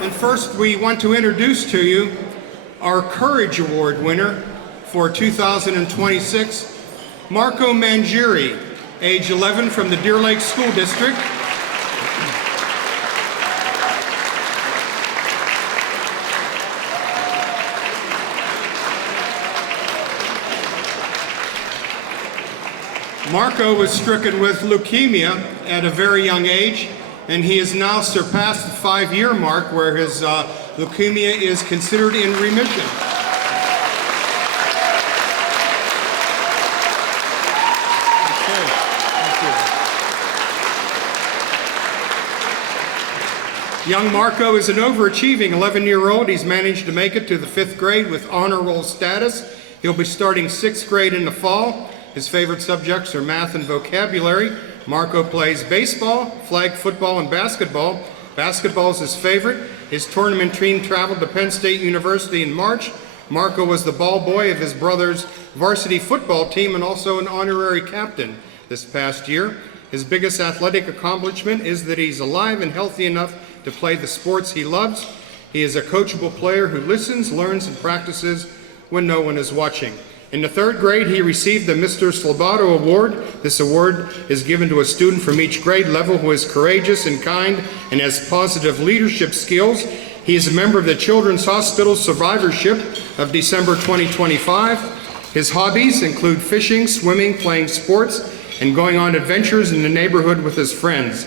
And first, we want to introduce to you our Courage Award winner for 2026, Marco Mangieri, age 11, from the Deer Lake School District. Marco was stricken with leukemia at a very young age, and he has now surpassed the 5-year mark where his leukemia is considered in remission. Okay, thank you. Young Marco is an overachieving 11-year-old. He's managed to make it to the 5th grade with honor roll status. He'll be starting 6th grade in the fall. His favorite subjects are math and vocabulary. Marco plays baseball, flag football, and basketball. Basketball is his favorite. His tournament team traveled to Penn State University in March. Marco was the ball boy of his brother's varsity football team and also an honorary captain this past year. His biggest athletic accomplishment is that he's alive and healthy enough to play the sports he loves. He is a coachable player who listens, learns, and practices when no one is watching. In the 3rd grade, he received the Mr. Slobato Award. This award is given to a student from each grade level who is courageous and kind and has positive leadership skills. He is a member of the Children's Hospital Survivorship of December 2025. His hobbies include fishing, swimming, playing sports, and going on adventures in the neighborhood with his friends.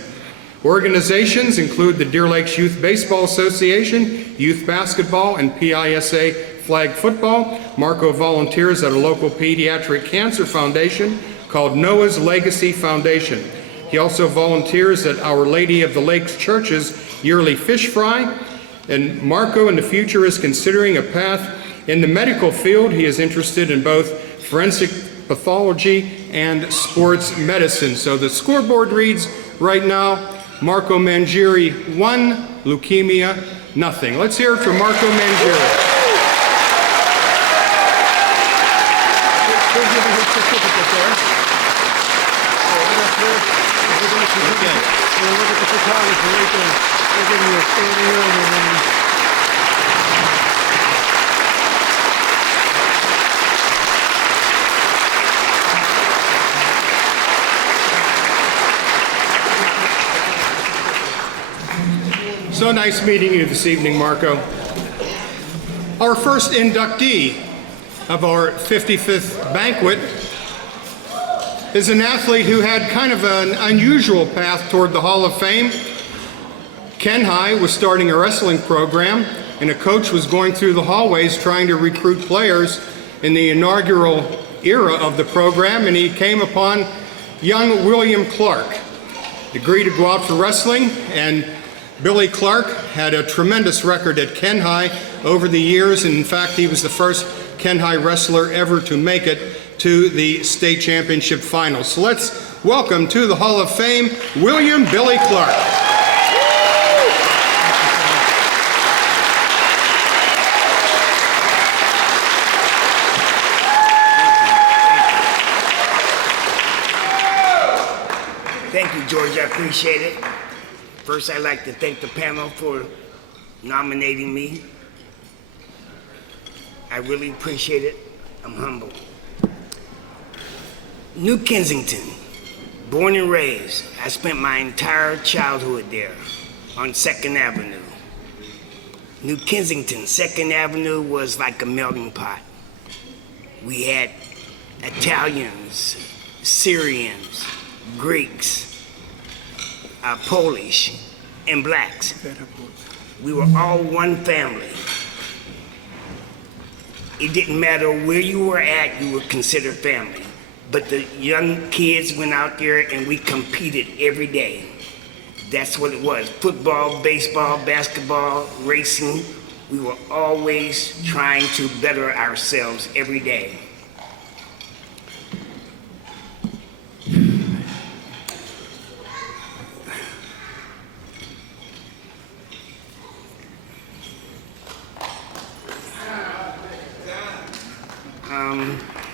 Organizations include the Deer Lakes Youth Baseball Association, Youth Basketball, and PISA Flag Football. Marco volunteers at a local pediatric cancer foundation called Noah's Legacy Foundation. He also volunteers at Our Lady of the Lakes Church's yearly fish fry. And Marco in the future is considering a path in the medical field. He is interested in both forensic pathology and sports medicine. So the scoreboard reads right now, Marco Mangieri 1, leukemia nothing. Let's hear it for Marco Mangieri. So nice meeting you this evening, Marco. Our first inductee of our 55th banquet is an athlete who had kind of an unusual path toward the Hall of Fame. Ken High was starting a wrestling program, and a coach was going through the hallways trying to recruit players in the inaugural era of the program, and he came upon young William Clark. Agreed to go out for wrestling, and Billy Clark had a tremendous record at Ken High over the years, and in fact he was the first Ken High wrestler ever to make it to the state championship finals. So let's welcome to the Hall of Fame, William Billy Clark. Thank you, George, I appreciate it. First, I'd like to thank the panel for nominating me. I really appreciate it. I'm humble. New Kensington, born and raised. I spent my entire childhood there on 2nd Avenue. New Kensington, 2nd Avenue was like a melting pot. We had Italians, Syrians, Greeks, Polish, and blacks. We were all one family. It didn't matter where you were at, you were considered family. But the young kids went out there and we competed every day. That's what it was. Football, baseball, basketball, racing. We were always trying to better ourselves every day.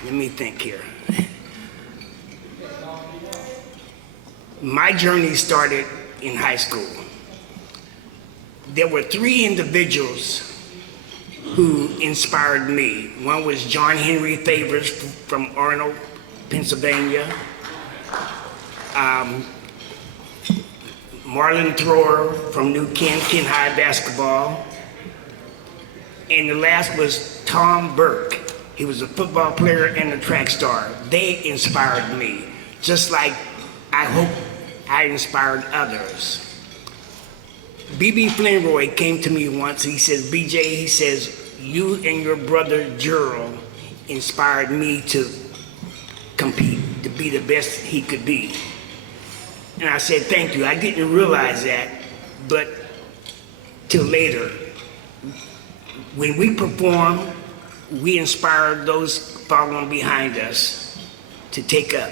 Let me think here. My journey started in high school. there were three individuals who inspired me. One was John Henry Favors from Arnold, Pennsylvania. Marlon Thrower from New Ken High basketball. And the last was Tom Burke. He was a football player and a track star. They inspired me, just like I hope I inspired others. B.B. Flinroy came to me once. He says, BJ, he says, you and your brother Gerald inspired me to compete, to be the best he could be. And I said, thank you. I didn't realize that, but till later. When we perform, we inspire those following behind us to take up.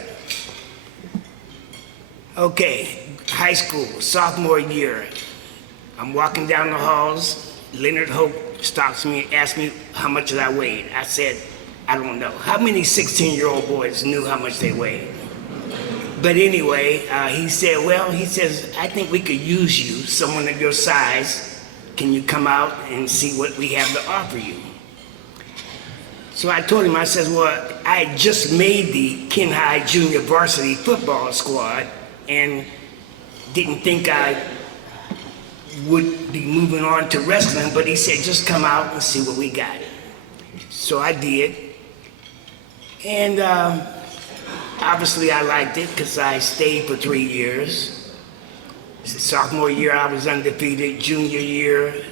Okay, high school, sophomore year. I'm walking down the halls. Leonard Hope stops me and asks me how much I weighed. I said, I don't know. How many 16-year-old boys knew how much they weighed? But anyway, he said, well, he says, I think we could use you, someone of your size. Can you come out and see what we have to offer you? So I told him, I said, well, I had just made the Ken High Junior Varsity football squad and didn't think I would be moving on to wrestling, but he said, just come out and see what we got. So I did. And obviously I liked it because I stayed for 3 years. Sophomore year, I was undefeated. Junior year,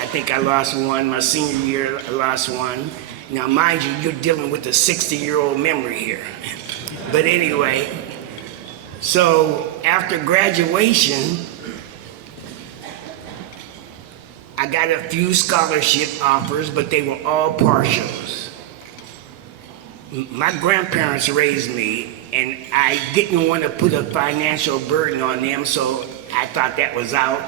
I think I lost one. My senior year, I lost one. Now, mind you, you're dealing with a 60-year-old memory here. But anyway, so after graduation, I got a few scholarship offers, but they were all partials. My grandparents raised me, and I didn't want to put a financial burden on them, so I thought that was out.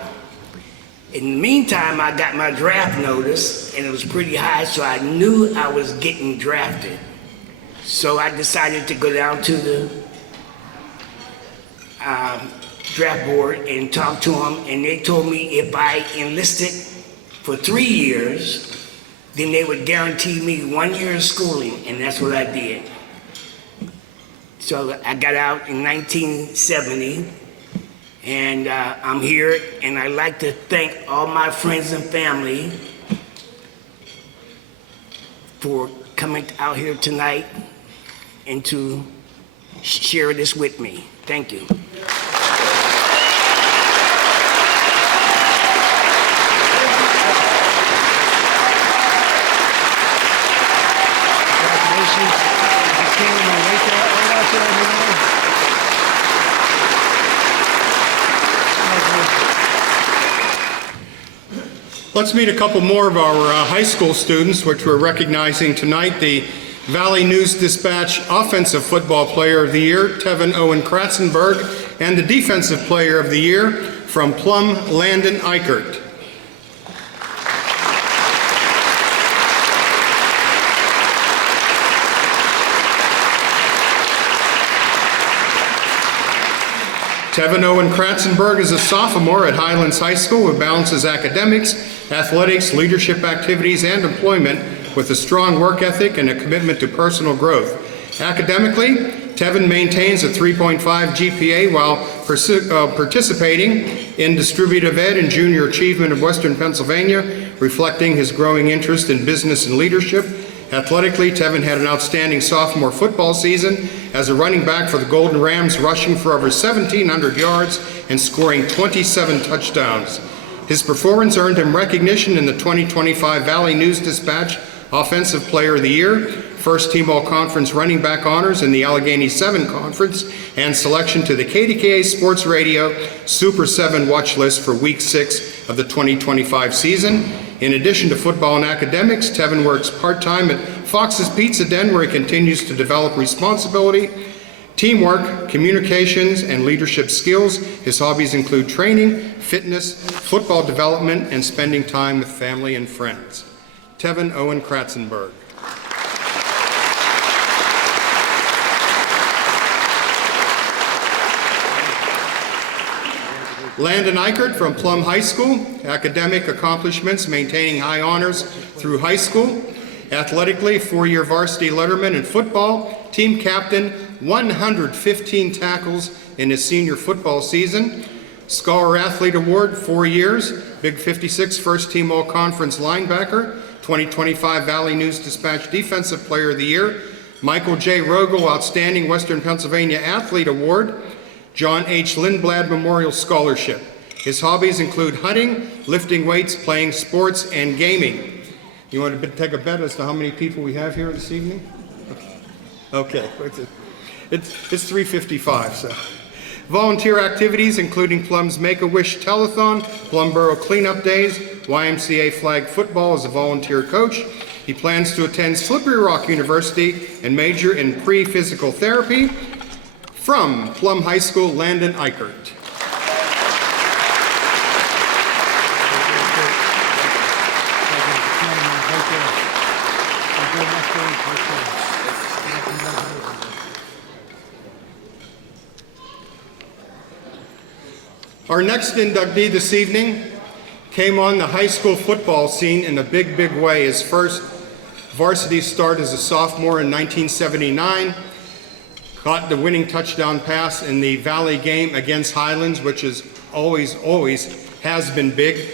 In the meantime, I got my draft notice, and it was pretty high, so I knew I was getting drafted. So I decided to go down to the draft board and talk to them, and they told me if I enlisted for 3 years, then they would guarantee me 1 year of schooling, and that's what I did. So I got out in 1970, and I'm here, and I'd like to thank all my friends and family for coming out here tonight and to share this with me. Thank you. Let's meet a couple more of our high school students, which we're recognizing tonight. The Valley News Dispatch Offensive Football Player of the Year, Tevin Owen Kratzenberg, and the Defensive Player of the Year from Plum, Landon Eichert. Tevin Owen Kratzenberg is a sophomore at Highlands High School who balances academics, athletics, leadership activities, and employment with a strong work ethic and a commitment to personal growth. Academically, Tevin maintains a 3.5 GPA while participating in distributive ed and junior achievement of Western Pennsylvania, reflecting his growing interest in business and leadership. Athletically, Tevin had an outstanding sophomore football season as a running back for the Golden Rams, rushing for over 1,700 yards and scoring 27 touchdowns. His performance earned him recognition in the 2025 Valley News Dispatch Offensive Player of the Year, first Team All-Conference running back honors in the Allegheny 7 Conference, and selection to the KDKA Sports Radio Super 7 watch list for Week 6 of the 2025 season. In addition to football and academics, Tevin works part-time at Fox's Pizza Den, where he continues to develop responsibility, teamwork, communications, and leadership skills. His hobbies include training, fitness, football development, and spending time with family and friends. Tevin Owen Kratzenberg. Landon Eichert from Plum High School, academic accomplishments, maintaining high honors through high school. Athletically, 4-year varsity letterman in football, team captain, 115 tackles in his senior football season. Scholar Athlete Award, 4 years, Big 56 first team all-conference linebacker, 2025 Valley News Dispatch Defensive Player of the Year. Michael J. Rogel, Outstanding Western Pennsylvania Athlete Award. John H. Lindblad Memorial Scholarship. His hobbies include hunting, lifting weights, playing sports, and gaming. You want to take a bet as to how many people we have here this evening? Okay, it's 3:55, so. Volunteer activities including Plum's Make-A-Wish Telethon, Plum Borough Cleanup Days, YMCA Flag Football as a volunteer coach. He plans to attend Slippery Rock University and major in pre-physical therapy. From Plum High School, Landon Eichert. Our next inductee this evening came on the high school football scene in a big, big way. His first varsity start as a sophomore in 1979, caught the winning touchdown pass in the Valley game against Highlands, which is always has been big.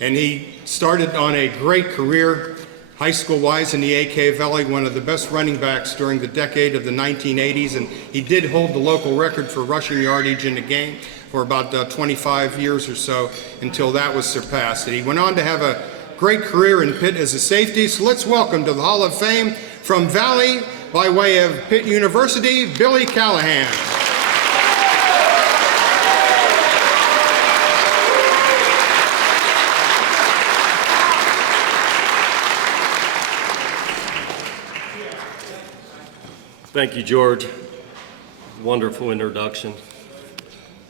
And he started on a great career, high school-wise in the AK Valley, one of the best running backs during the decade of the 1980s. And he did hold the local record for rushing yardage in the game for about 25 years or so until that was surpassed. And he went on to have a great career in Pitt as a safety. So let's welcome to the Hall of Fame from Valley by way of Pitt University, Billy Callahan. Thank you, George. Wonderful introduction.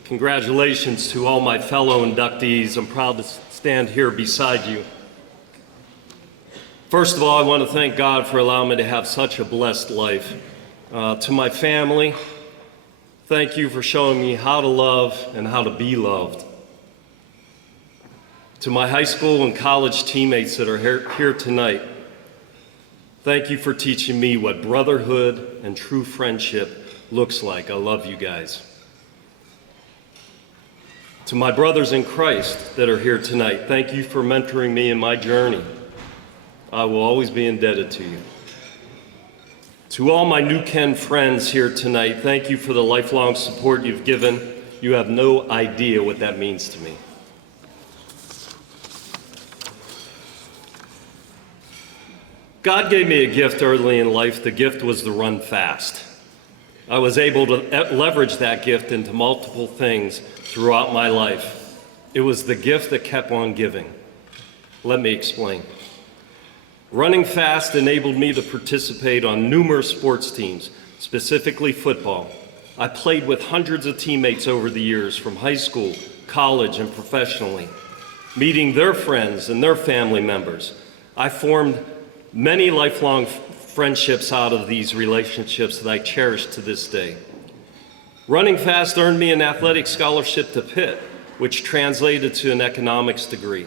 Congratulations to all my fellow inductees. I'm proud to stand here beside you. First of all, I want to thank God for allowing me to have such a blessed life. To my family, thank you for showing me how to love and how to be loved. To my high school and college teammates that are here tonight, thank you for teaching me what brotherhood and true friendship looks like. I love you guys. To my brothers in Christ that are here tonight, thank you for mentoring me in my journey. I will always be indebted to you. To all my New Ken friends here tonight, thank you for the lifelong support you've given. You have no idea what that means to me. God gave me a gift early in life. The gift was to run fast. I was able to leverage that gift into multiple things throughout my life. It was the gift that kept on giving. Let me explain. Running fast enabled me to participate on numerous sports teams, specifically football. I played with hundreds of teammates over the years, from high school, college, and professionally. Meeting their friends and their family members, I formed many lifelong friendships out of these relationships that I cherish to this day. Running fast earned me an athletic scholarship to Pitt, which translated to an economics degree.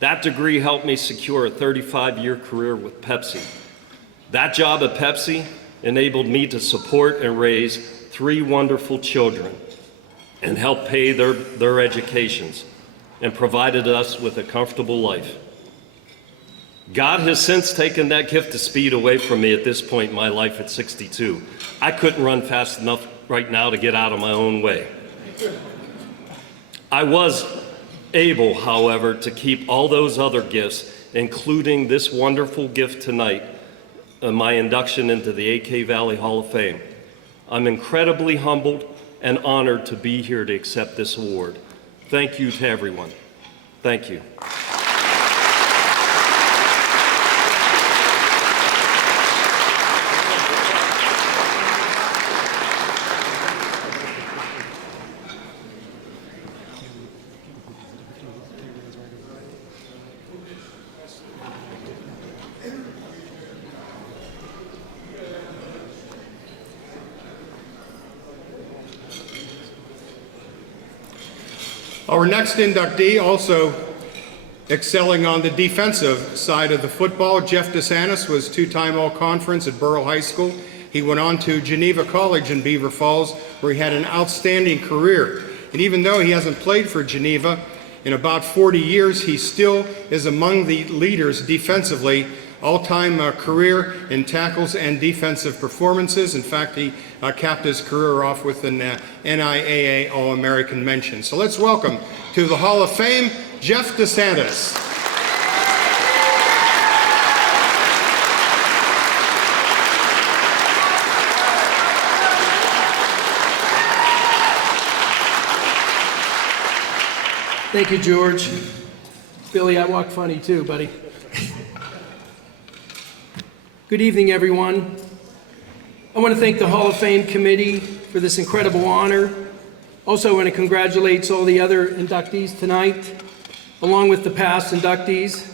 That degree helped me secure a 35-year career with Pepsi. That job at Pepsi enabled me to support and raise 3 wonderful children and help pay their educations and provided us with a comfortable life. God has since taken that gift of speed away from me at this point in my life at 62. I couldn't run fast enough right now to get out of my own way. I was able, however, to keep all those other gifts, including this wonderful gift tonight, my induction into the AK Valley Hall of Fame. I'm incredibly humbled and honored to be here to accept this award. Thank you to everyone. Thank you. Our next inductee, also excelling on the defensive side of the football, Jeff DeSantis was two-time All-Conference at Borough High School. He went on to Geneva College in Beaver Falls, where he had an outstanding career. And even though he hasn't played for Geneva in about 40 years, he still is among the leaders defensively, all-time career in tackles and defensive performances. In fact, he capped his career off with an NIAA All-American mention. So let's welcome to the Hall of Fame, Jeff DeSantis. Thank you, George. Billy, I walk funny too, buddy. Good evening, everyone. I want to thank the Hall of Fame committee for this incredible honor. Also, I want to congratulate all the other inductees tonight, along with the past inductees.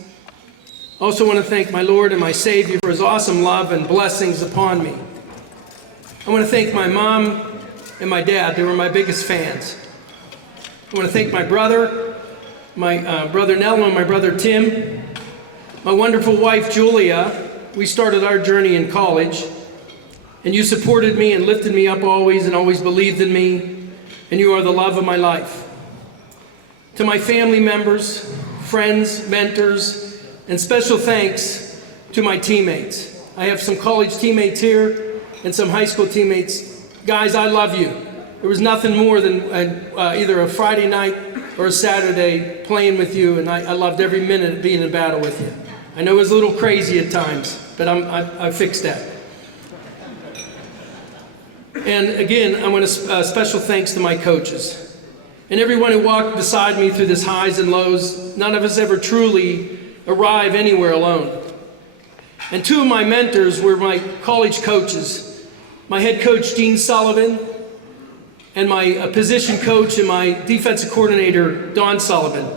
I also want to thank my Lord and my Savior for his awesome love and blessings upon me. I want to thank my mom and my dad. They were my biggest fans. I want to thank my brother Nello and my brother Tim, my wonderful wife Julia. We started our journey in college, and you supported me and lifted me up always and always believed in me, and you are the love of my life. To my family members, friends, mentors, and special thanks to my teammates. I have some college teammates here and some high school teammates. Guys, I love you. There was nothing more than either a Friday night or a Saturday playing with you, and I loved every minute of being in battle with you. I know it was a little crazy at times, but I fixed that. And again, I want to special thanks to my coaches and everyone who walked beside me through this highs and lows. None of us ever truly arrive anywhere alone. And two of my mentors were my college coaches, my head coach, Gene Sullivan, and my position coach and my defensive coordinator, Don Sullivan.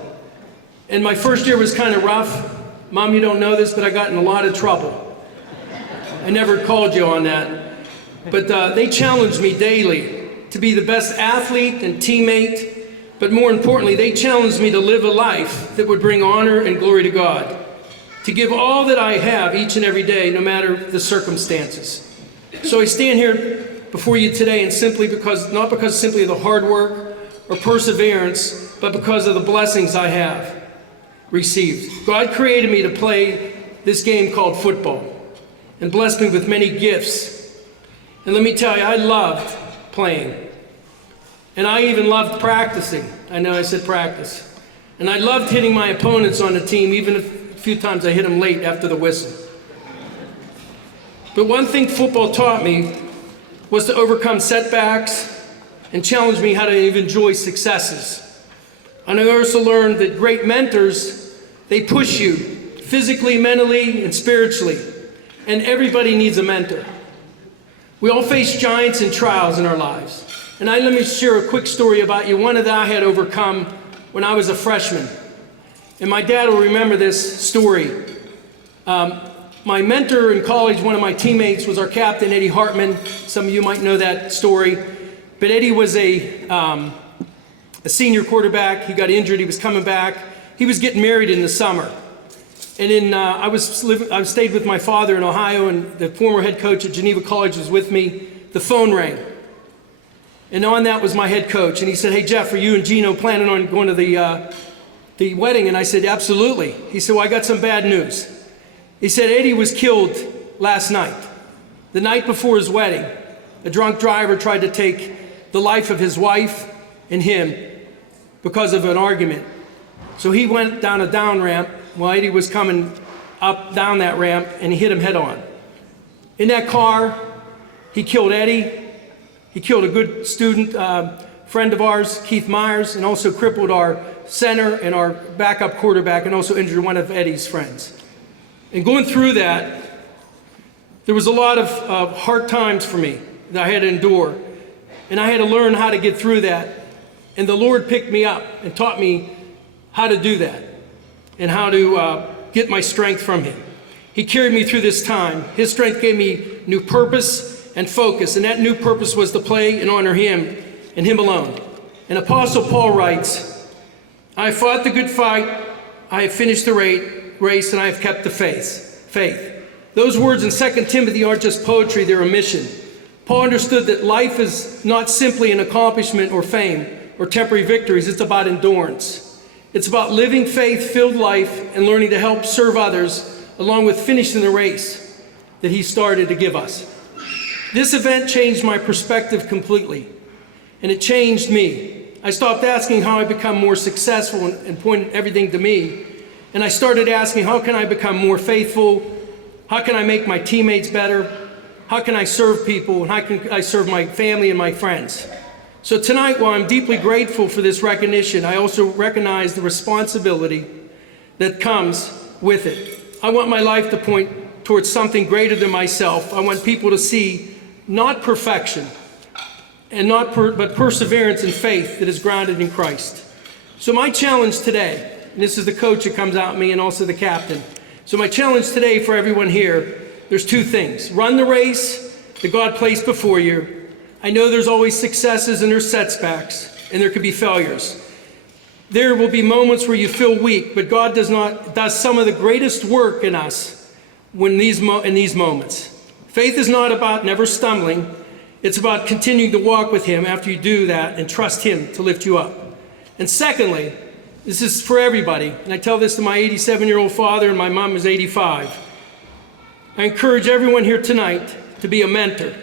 And my first year was kind of rough. Mom, you don't know this, but I got in a lot of trouble. I never called you on that. But they challenged me daily to be the best athlete and teammate, but more importantly, they challenged me to live a life that would bring honor and glory to God, to give all that I have each and every day, no matter the circumstances. So I stand here before you today, and not because simply of the hard work or perseverance, but because of the blessings I have received. God created me to play this game called football and blessed me with many gifts. And let me tell you, I loved playing. And I even loved practicing. I know I said practice. And I loved hitting my opponents on the team, even if a few times I hit them late after the whistle. But one thing football taught me was to overcome setbacks and challenge me how to even enjoy successes. And I also learned that great mentors, they push you physically, mentally, and spiritually. And everybody needs a mentor. We all face giants and trials in our lives. And let me share a quick story about you, one that I had overcome when I was a freshman. And my dad will remember this story. My mentor in college, one of my teammates, was our captain, Eddie Hartman. Some of you might know that story. But Eddie was a senior quarterback. He got injured. He was coming back. He was getting married in the summer. And I stayed with my father in Ohio, and the former head coach at Geneva College was with me. The phone rang. And on that was my head coach. And he said, "Hey, Jeff, are you and Gino planning on going to the wedding?" And I said, "Absolutely." He said, "Well, I got some bad news." He said, "Eddie was killed last night. The night before his wedding, a drunk driver tried to take the life of his wife and him because of an argument. So he went down a down ramp while Eddie was coming up down that ramp, and he hit him head on. In that car, he killed Eddie. He killed a good student, friend of ours, Keith Myers, and also crippled our center and our backup quarterback, and also injured one of Eddie's friends. And going through that, there was a lot of hard times for me that I had to endure. And I had to learn how to get through that. And the Lord picked me up and taught me how to do that and how to get my strength from Him. He carried me through this time. His strength gave me new purpose and focus. And that new purpose was to play and honor Him and Him alone. And Apostle Paul writes I fought the good fight, I have finished the race, and I have kept the faith. Those words in 2 Timothy aren't just poetry, they're a mission. Paul understood that life is not simply an accomplishment or fame or temporary victories, it's about endurance. It's about living faith-filled life and learning to help serve others, along with finishing the race that he started to give us. This event changed my perspective completely, and it changed me. I stopped asking how I become more successful and pointed everything to me. And I started asking, how can I become more faithful? How can I make my teammates better? How can I serve people? And how can I serve my family and my friends? So tonight, while I'm deeply grateful for this recognition, I also recognize the responsibility that comes with it. I want my life to point towards something greater than myself. I want people to see not perfection, but perseverance and faith that is grounded in Christ. So my challenge today, and this is the coach that comes out in me and also the captain. So my challenge today for everyone here, there's two things. Run the race that God placed before you. I know there's always successes and there's setbacks, and there could be failures. There will be moments where you feel weak, but God does some of the greatest work in us in these moments. Faith is not about never stumbling. It's about continuing to walk with Him after you do that and trust Him to lift you up. And secondly, this is for everybody, and I tell this to my 87-year-old father, and my mom is 85. I encourage everyone here tonight to be a mentor,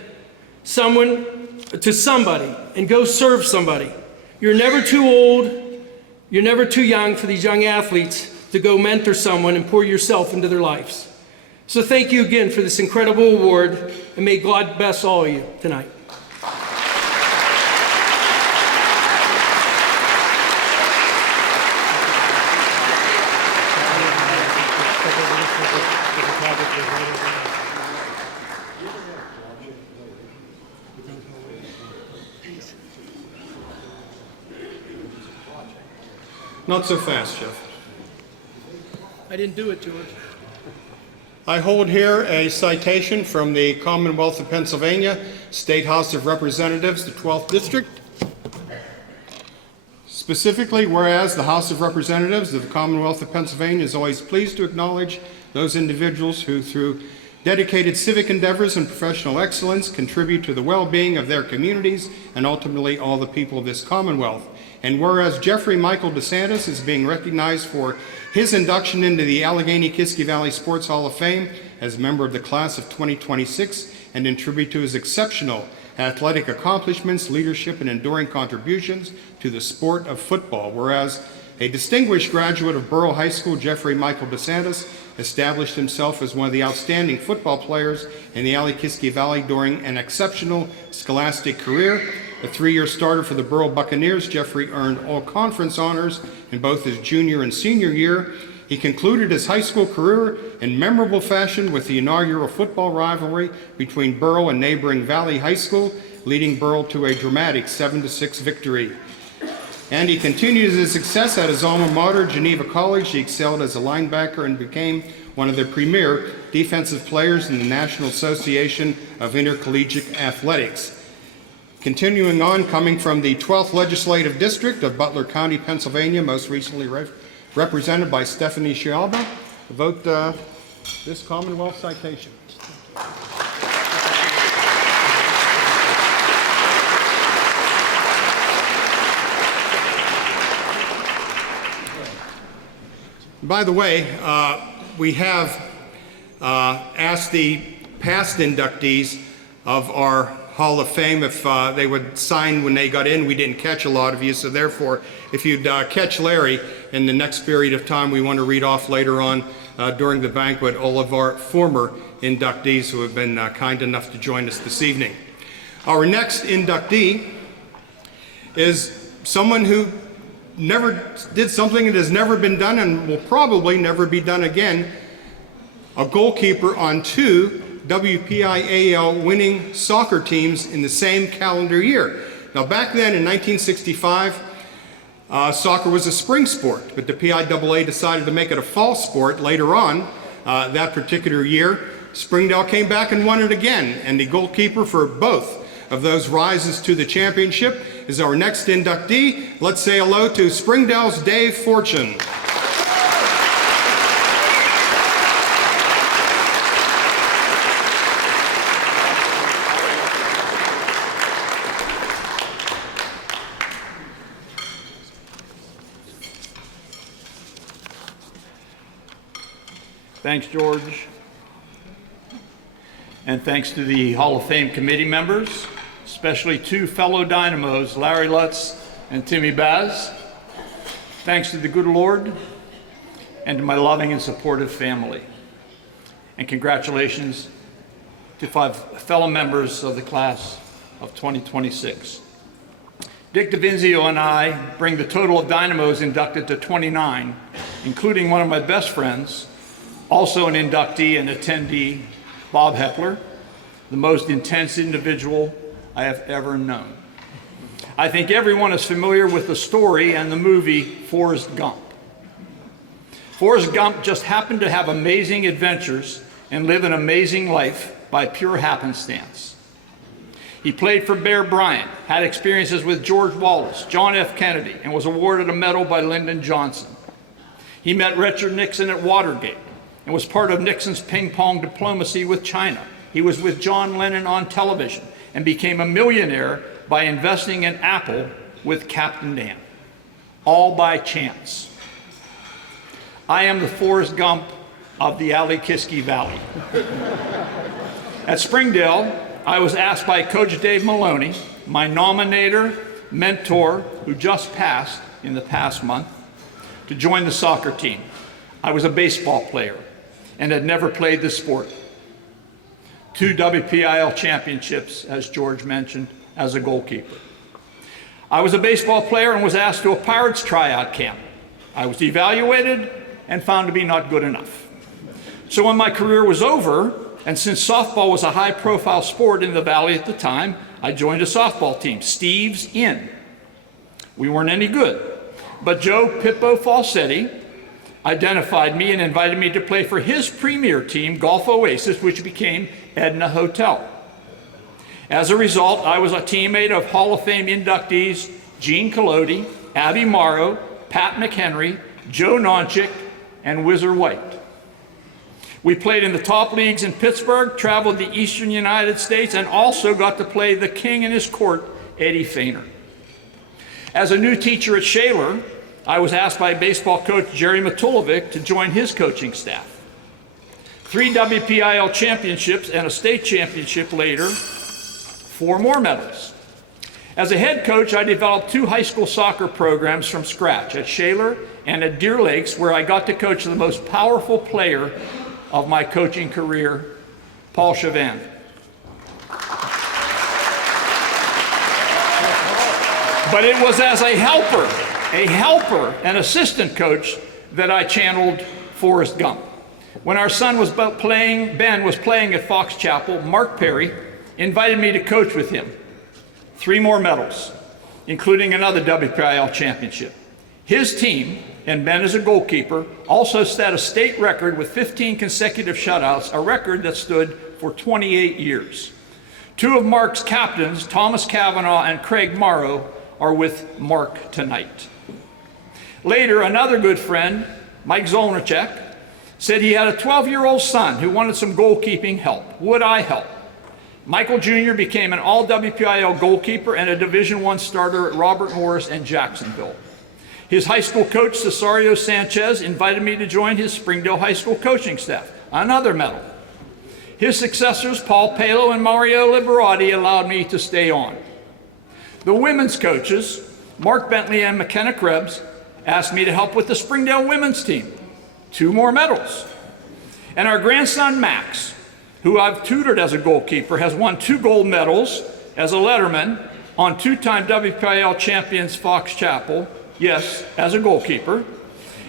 to somebody, and go serve somebody. You're never too old, you're never too young for these young athletes to go mentor someone and pour yourself into their lives. So thank you again for this incredible award, and may God bless all of you tonight. Not so fast, Jeff. I didn't do it, George. I hold here a citation from the Commonwealth of Pennsylvania, State House of Representatives, the 12th District. Specifically, whereas the House of Representatives of the Commonwealth of Pennsylvania is always pleased to acknowledge those individuals who, through dedicated civic endeavors and professional excellence, contribute to the well-being of their communities and ultimately all the people of this Commonwealth. And whereas Jeffrey Michael DeSantis is being recognized for his induction into the Allegheny-Kiski Valley Sports Hall of Fame as a member of the class of 2026 and in tribute to his exceptional athletic accomplishments, leadership, and enduring contributions to the sport of football. Whereas a distinguished graduate of Borough High School, Jeffrey Michael DeSantis, established himself as one of the outstanding football players in the Alle-Kiski Valley during an exceptional scholastic career. A 3-year starter for the Borough Buccaneers, Jeffrey earned all-conference honors in both his junior and senior year. He concluded his high school career in memorable fashion with the inaugural football rivalry between Borough and neighboring Valley High School, leading Borough to a dramatic 7-6 victory. And he continued his success at his alma mater, Geneva College. He excelled as a linebacker and became one of the premier defensive players in the National Association of Intercollegiate Athletics. Continuing on, coming from the 12th Legislative District of Butler County, Pennsylvania, most recently represented by Stephanie Scialba, to vote this Commonwealth citation. By the way, we have asked the past inductees of our Hall of Fame if they would sign when they got in. We didn't catch a lot of you, so therefore, if you'd catch Larry in the next period of time, we want to read off later on during the banquet all of our former inductees who have been kind enough to join us this evening. Our next inductee is someone who never did something that has never been done and will probably never be done again, a goalkeeper on 2 WPIAL winning soccer teams in the same calendar year. Now back then in 1965, soccer was a spring sport, but the PIAA decided to make it a fall sport later on that particular year. Springdale came back and won it again, and the goalkeeper for both of those rises to the championship is our next inductee. Let's say hello to Springdale's Dave Fortune. Thanks, George. And thanks to the Hall of Fame committee members, especially two fellow Dynamos, Larry Lutz and Timmy Baz. Thanks to the good Lord and to my loving and supportive family. And congratulations to 5 fellow members of the class of 2026. Dick DeVinzio and I bring the total of Dynamos inducted to 29, including one of my best friends, also an inductee and attendee, Bob Hepler, the most intense individual I have ever known. I think everyone is familiar with the story and the movie Forrest Gump. Forrest Gump just happened to have amazing adventures and live an amazing life by pure happenstance. He played for Bear Bryant, had experiences with George Wallace, John F. Kennedy, and was awarded a medal by Lyndon Johnson. He met Richard Nixon at Watergate and was part of Nixon's ping-pong diplomacy with China. He was with John Lennon on television and became a millionaire by investing in Apple with Captain Dan, all by chance. I am the Forrest Gump of the Alle-Kiski Valley. At Springdale, I was asked by Coach Dave Maloney, my nominator, mentor, who just passed in the past month, to join the soccer team. I was a baseball player and had never played the sport. 2 WPIL championships, as George mentioned, as a goalkeeper. I was a baseball player and was asked to a Pirates tryout camp. I was evaluated and found to be not good enough. So when my career was over, and since softball was a high-profile sport in the Valley at the time, I joined a softball team, Steve's Inn. We weren't any good, but Joe Pippo Falsetti identified me and invited me to play for his premier team, Golf Oasis, which became Edna Hotel. As a result, I was a teammate of Hall of Fame inductees Gene Collodi, Abby Morrow, Pat McHenry, Joe Nonchick, and Whizzer White. We played in the top leagues in Pittsburgh, traveled the eastern United States, and also got to play the king in his court, Eddie Feigner. As a new teacher at Shaler, I was asked by baseball coach Jerry Matulovic to join his coaching staff. 3 WPIL championships and a state championship later, 4 more medals. As a head coach, I developed 2 high school soccer programs from scratch at Shaler and at Deer Lakes, where I got to coach the most powerful player of my coaching career, Paul Chauvin. But it was as a helper, an assistant coach, that I channeled Forrest Gump. When our son was Ben was playing at Fox Chapel, Mark Perry invited me to coach with him. 3 more medals, including another WPIL championship. His team, and Ben as a goalkeeper, also set a state record with 15 consecutive shutouts, a record that stood for 28 years. 2 of Mark's captains, Thomas Cavanaugh and Craig Morrow, are with Mark tonight. Later, another good friend, Mike Zolnicek, said he had a 12-year-old son who wanted some goalkeeping help. Would I help? Michael Jr. became an all-WPIL goalkeeper and a Division I starter at Robert Morris and Jacksonville. His high school coach, Cesario Sanchez, invited me to join his Springdale High School coaching staff. Another medal. His successors, Paul Palo and Mario Liberati, allowed me to stay on. The women's coaches, Mark Bentley and McKenna Krebs, asked me to help with the Springdale women's team. 2 more medals. And our grandson, Max, who I've tutored as a goalkeeper, has won 2 gold medals as a letterman on 2-time WPIL champions Fox Chapel, yes, as a goalkeeper.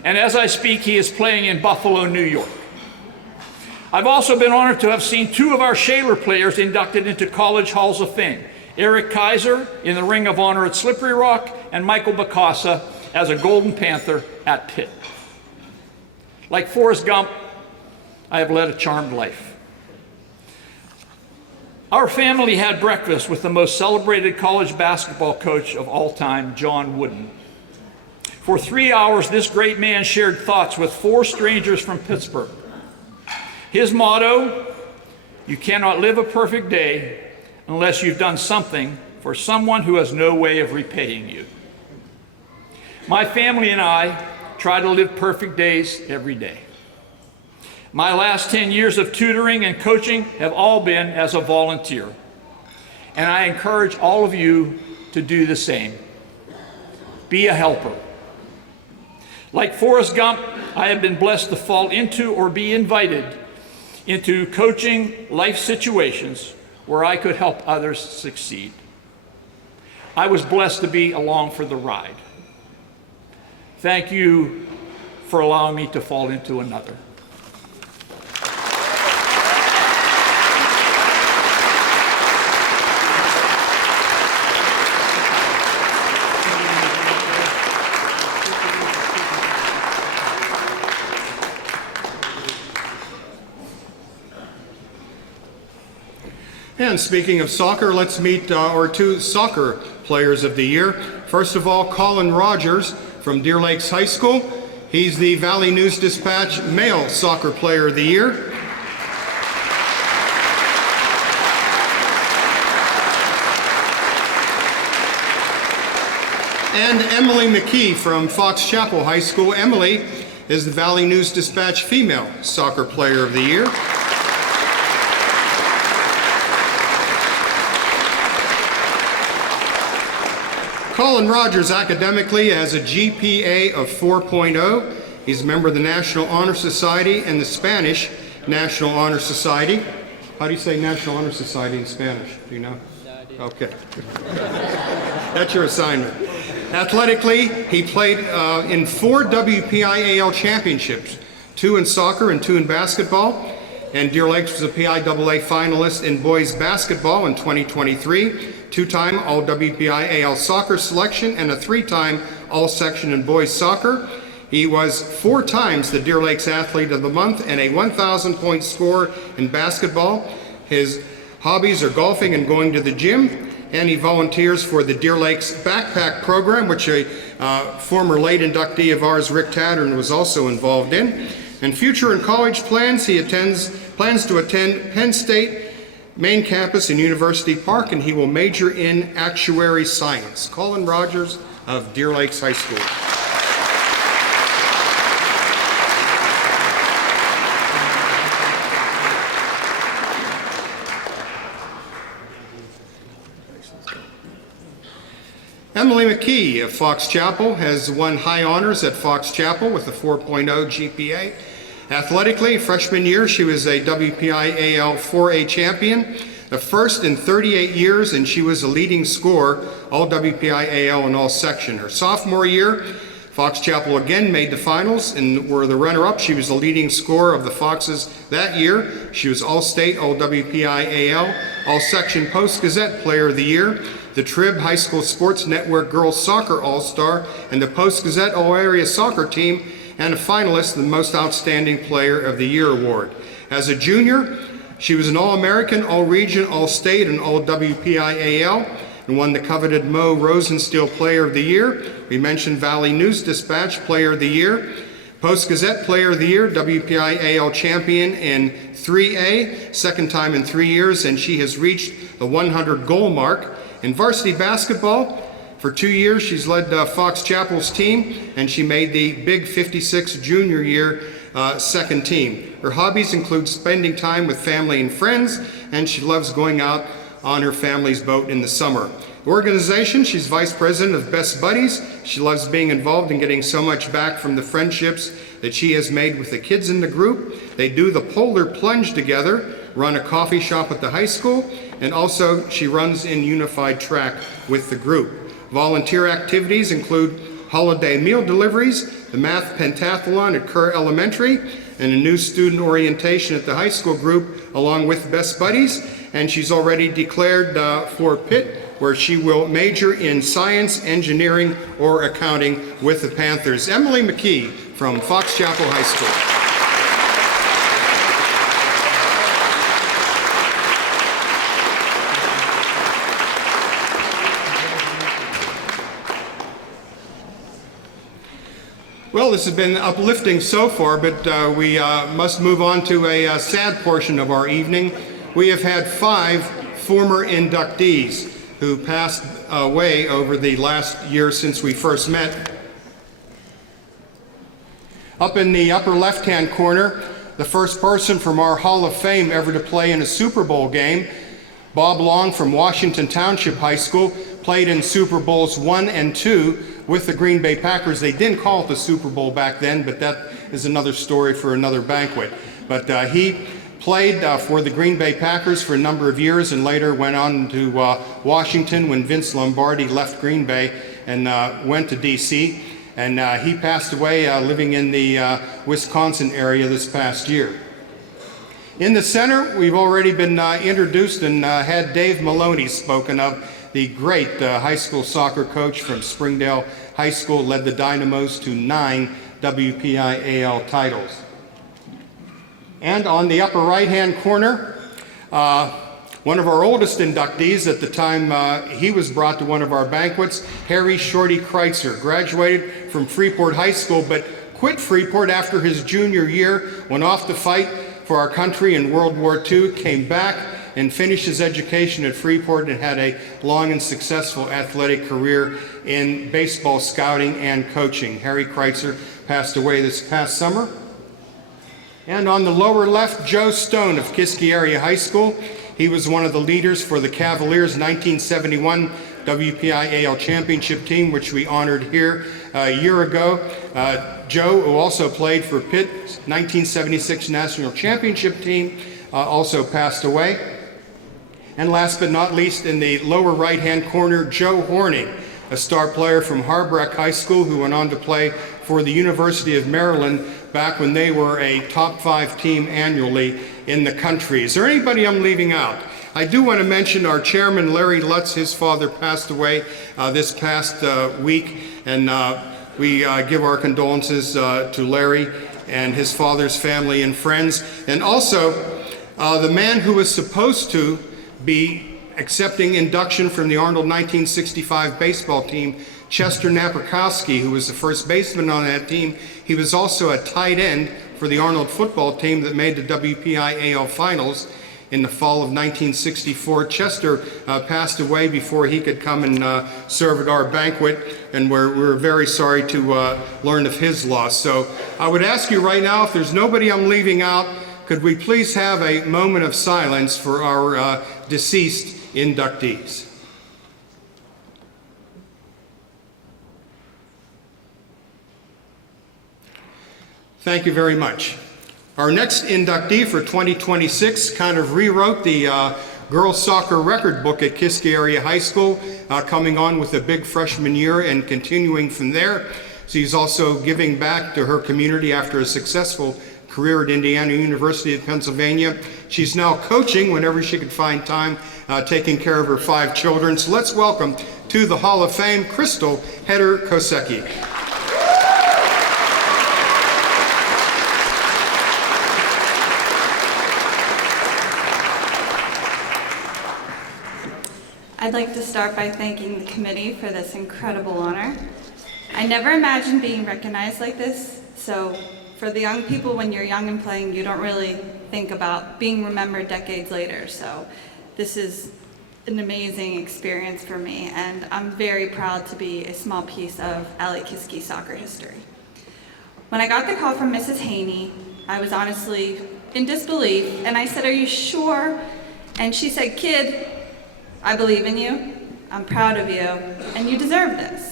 And as I speak, he is playing in Buffalo, New York. I've also been honored to have seen 2 of our Shaler players inducted into College Halls of Fame. Eric Kaiser in the Ring of Honor at Slippery Rock, and Michael Bacasa as a Golden Panther at Pitt. Like Forrest Gump, I have led a charmed life. Our family had breakfast with the most celebrated college basketball coach of all time, John Wooden. For 3 hours, this great man shared thoughts with 4 strangers from Pittsburgh. His motto, "You cannot live a perfect day unless you've done something for someone who has no way of repaying you." My family and I try to live perfect days every day. My last 10 years of tutoring and coaching have all been as a volunteer, and I encourage all of you to do the same. Be a helper. Like Forrest Gump, I have been blessed to fall into or be invited into coaching life situations where I could help others succeed. I was blessed to be along for the ride. Thank you for allowing me to fall into another. And speaking of soccer, let's meet our 2 soccer players of the year. First of all, Colin Rogers from Deer Lakes High School. He's the Valley News Dispatch Male Soccer Player of the Year. And Emily McKee from Fox Chapel High School. Emily is the Valley News Dispatch Female Soccer Player of the Year. Colin Rogers academically has a GPA of 4.0. He's a member of the National Honor Society and the Spanish National Honor Society. How do you say National Honor Society in Spanish? Do you know? No idea. Okay. That's your assignment. Athletically, he played in 4 WPIAL championships, 2 in soccer and 2 in basketball. And Deer Lakes was a PIAA finalist in boys basketball in 2023. 2-time All-WPIAL soccer selection, and a 3-time All-Section in boys soccer. He was 4 times the Deer Lakes Athlete of the Month and a 1,000-point scorer in basketball. His hobbies are golfing and going to the gym, and he volunteers for the Deer Lakes Backpack Program, which a former late inductee of ours, Rick Tattern, was also involved in. And future and college plans, he plans to attend Penn State main campus in University Park, and he will major in actuary science. Colin Rogers of Deer Lakes High School. Emily McKee of Fox Chapel has won high honors at Fox Chapel with a 4.0 GPA. Athletically, freshman year, she was a WPIAL 4A champion, the first in 38 years, and she was a leading scorer, all WPIAL and all section. Her sophomore year, Fox Chapel again made the finals and were the runner-up. She was the leading scorer of the Foxes that year. She was All-State, All WPIAL, All-Section Post-Gazette Player of the Year, the Trib High School Sports Network Girls Soccer All-Star, and the Post-Gazette All-Area Soccer Team, and a finalist in the Most Outstanding Player of the Year award. As a junior, she was an All-American, All-Region, All-State, and All-WPIAL, and won the coveted Mo Rosensteel Player of the Year. We mentioned Valley News Dispatch Player of the Year, Post-Gazette Player of the Year, WPIAL champion in 3A, second time in 3 years, and she has reached the 100 goal mark. In varsity basketball, for 2 years, she's led Fox Chapel's team, and she made the Big 56 junior year second team. Her hobbies include spending time with family and friends, and she loves going out on her family's boat in the summer. The organization, she's vice president of Best Buddies. She loves being involved and getting so much back from the friendships that she has made with the kids in the group. They do the polar plunge together, run a coffee shop at the high school, and also she runs in unified track with the group. Volunteer activities include holiday meal deliveries, the math pentathlon at Kerr Elementary, and a new student orientation at the high school group along with Best Buddies. And she's already declared for Pitt, where she will major in science, engineering, or accounting with the Panthers. Emily McKee from Fox Chapel High School. Well, this has been uplifting so far, but we must move on to a sad portion of our evening. We have had 5 former inductees who passed away over the last year since we first met. Up in the upper left-hand corner, the first person from our Hall of Fame ever to play in a Super Bowl game, Bob Long from Washington Township High School, played in Super Bowls 1 and 2 with the Green Bay Packers. They didn't call it the Super Bowl back then, but that is another story for another banquet. But he played for the Green Bay Packers for a number of years and later went on to Washington when Vince Lombardi left Green Bay and went to D.C. And he passed away living in the Wisconsin area this past year. In the center, we've already been introduced and had Dave Maloney spoken of, the great high school soccer coach from Springdale High School, led the Dynamos to 9 WPIAL titles. And on the upper right-hand corner, one of our oldest inductees at the time he was brought to one of our banquets, Harry Shorty Kreitzer, graduated from Freeport High School, but quit Freeport after his junior year, went off to fight for our country in World War II, came back and finished his education at Freeport and had a long and successful athletic career in baseball scouting and coaching. Harry Kreitzer passed away this past summer. And on the lower left, Joe Stone of Kiski Area High School. He was one of the leaders for the Cavaliers' 1971 WPIAL championship team, which we honored here a year ago. Joe, who also played for Pitt's 1976 national championship team, also passed away. And last but not least, in the lower right-hand corner, Joe Horning, a star player from Harbreck High School who went on to play for the University of Maryland back when they were a top 5 team annually in the country. Is there anybody I'm leaving out? I do want to mention our chairman, Larry Lutz. His father passed away this past week, and we give our condolences to Larry and his father's family and friends. And also, the man who was supposed to be accepting induction from the Arnold 1965 baseball team, Chester Napierkowski, who was the first baseman on that team. He was also a tight end for the Arnold football team that made the WPIAL finals in the fall of 1964. Chester passed away before he could come and serve at our banquet, and we're very sorry to learn of his loss. So I would ask you right now, if there's nobody I'm leaving out, could we please have a moment of silence for our deceased inductees? Thank you very much. Our next inductee for 2026 kind of rewrote the girls soccer record book at Kiski Area High School, coming on with a big freshman year and continuing from there. She's also giving back to her community after a successful career at Indiana University of Pennsylvania. She's now coaching whenever she could find time, taking care of her 5 children. So let's welcome to the Hall of Fame, Crystal Heder-Kosecki. I'd like to start by thanking the committee for this incredible honor. I never imagined being recognized like this, so for the young people, when you're young and playing, you don't really think about being remembered decades later. So this is an amazing experience for me, and I'm very proud to be a small piece of Alle-Kiski soccer history. When I got the call from Mrs. Haney, I was honestly in disbelief, and I said, "Are you sure?" And she said, "Kid, I believe in you, I'm proud of you, and you deserve this."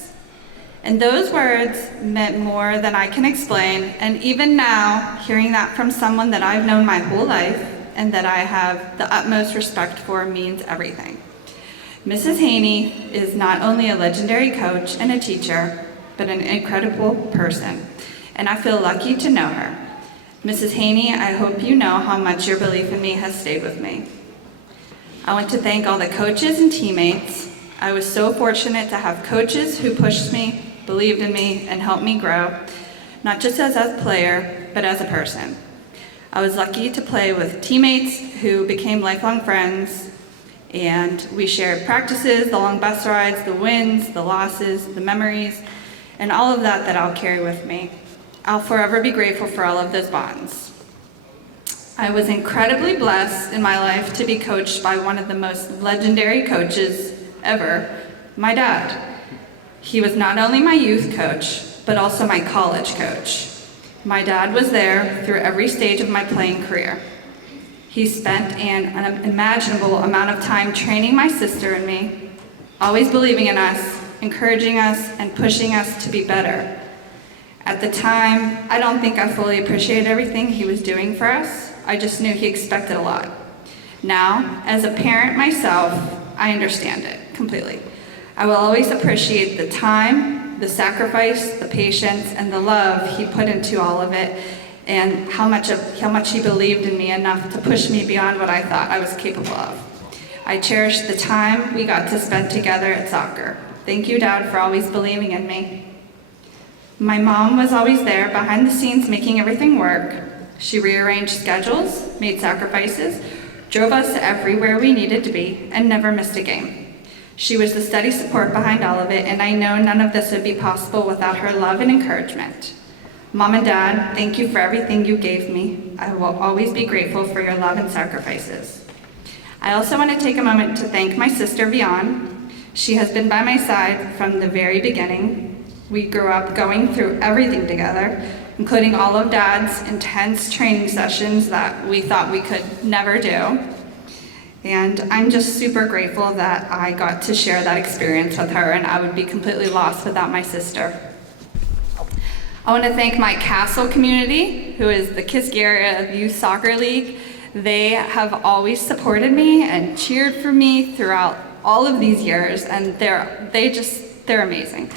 And those words meant more than I can explain, and even now, hearing that from someone that I've known my whole life and that I have the utmost respect for means everything. Mrs. Haney is not only a legendary coach and a teacher, but an incredible person, and I feel lucky to know her. Mrs. Haney, I hope you know how much your belief in me has stayed with me. I want to thank all the coaches and teammates. I was so fortunate to have coaches who pushed me, believed in me, and helped me grow, not just as a player, but as a person. I was lucky to play with teammates who became lifelong friends, and we shared practices, the long bus rides, the wins, the losses, the memories, and all of that I'll carry with me. I'll forever be grateful for all of those bonds. I was incredibly blessed in my life to be coached by one of the most legendary coaches ever, my dad. He was not only my youth coach, but also my college coach. My dad was there through every stage of my playing career. He spent an unimaginable amount of time training my sister and me, always believing in us, encouraging us, and pushing us to be better. At the time, I don't think I fully appreciated everything he was doing for us. I just knew he expected a lot. Now, as a parent myself, I understand it completely. I will always appreciate the time, the sacrifice, the patience, and the love he put into all of it, and how much he believed in me enough to push me beyond what I thought I was capable of. I cherish the time we got to spend together at soccer. Thank you, Dad, for always believing in me. My mom was always there behind the scenes making everything work. She rearranged schedules, made sacrifices, drove us everywhere we needed to be, and never missed a game. She was the steady support behind all of it, and I know none of this would be possible without her love and encouragement. Mom and Dad, thank you for everything you gave me. I will always be grateful for your love and sacrifices. I also want to take a moment to thank my sister, Vian. She has been by my side from the very beginning. We grew up going through everything together, including all of Dad's intense training sessions that we thought we could never do. And I'm just super grateful that I got to share that experience with her, and I would be completely lost without my sister. I want to thank my Castle community, who is the Kiski Area Youth Soccer League. They have always supported me and cheered for me throughout all of these years, and they're amazing.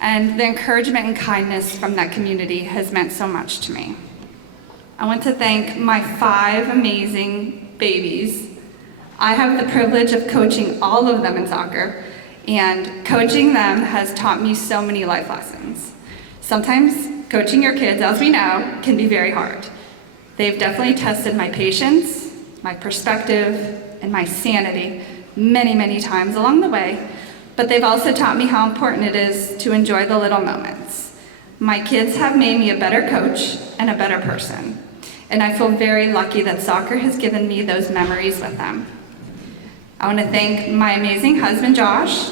And the encouragement and kindness from that community has meant so much to me. I want to thank my 5 amazing babies. I have the privilege of coaching all of them in soccer, and coaching them has taught me so many life lessons. Sometimes coaching your kids, as we know, can be very hard. They've definitely tested my patience, my perspective, and my sanity many, many times along the way. But they've also taught me how important it is to enjoy the little moments. My kids have made me a better coach and a better person, and I feel very lucky that soccer has given me those memories with them. I want to thank my amazing husband, Josh.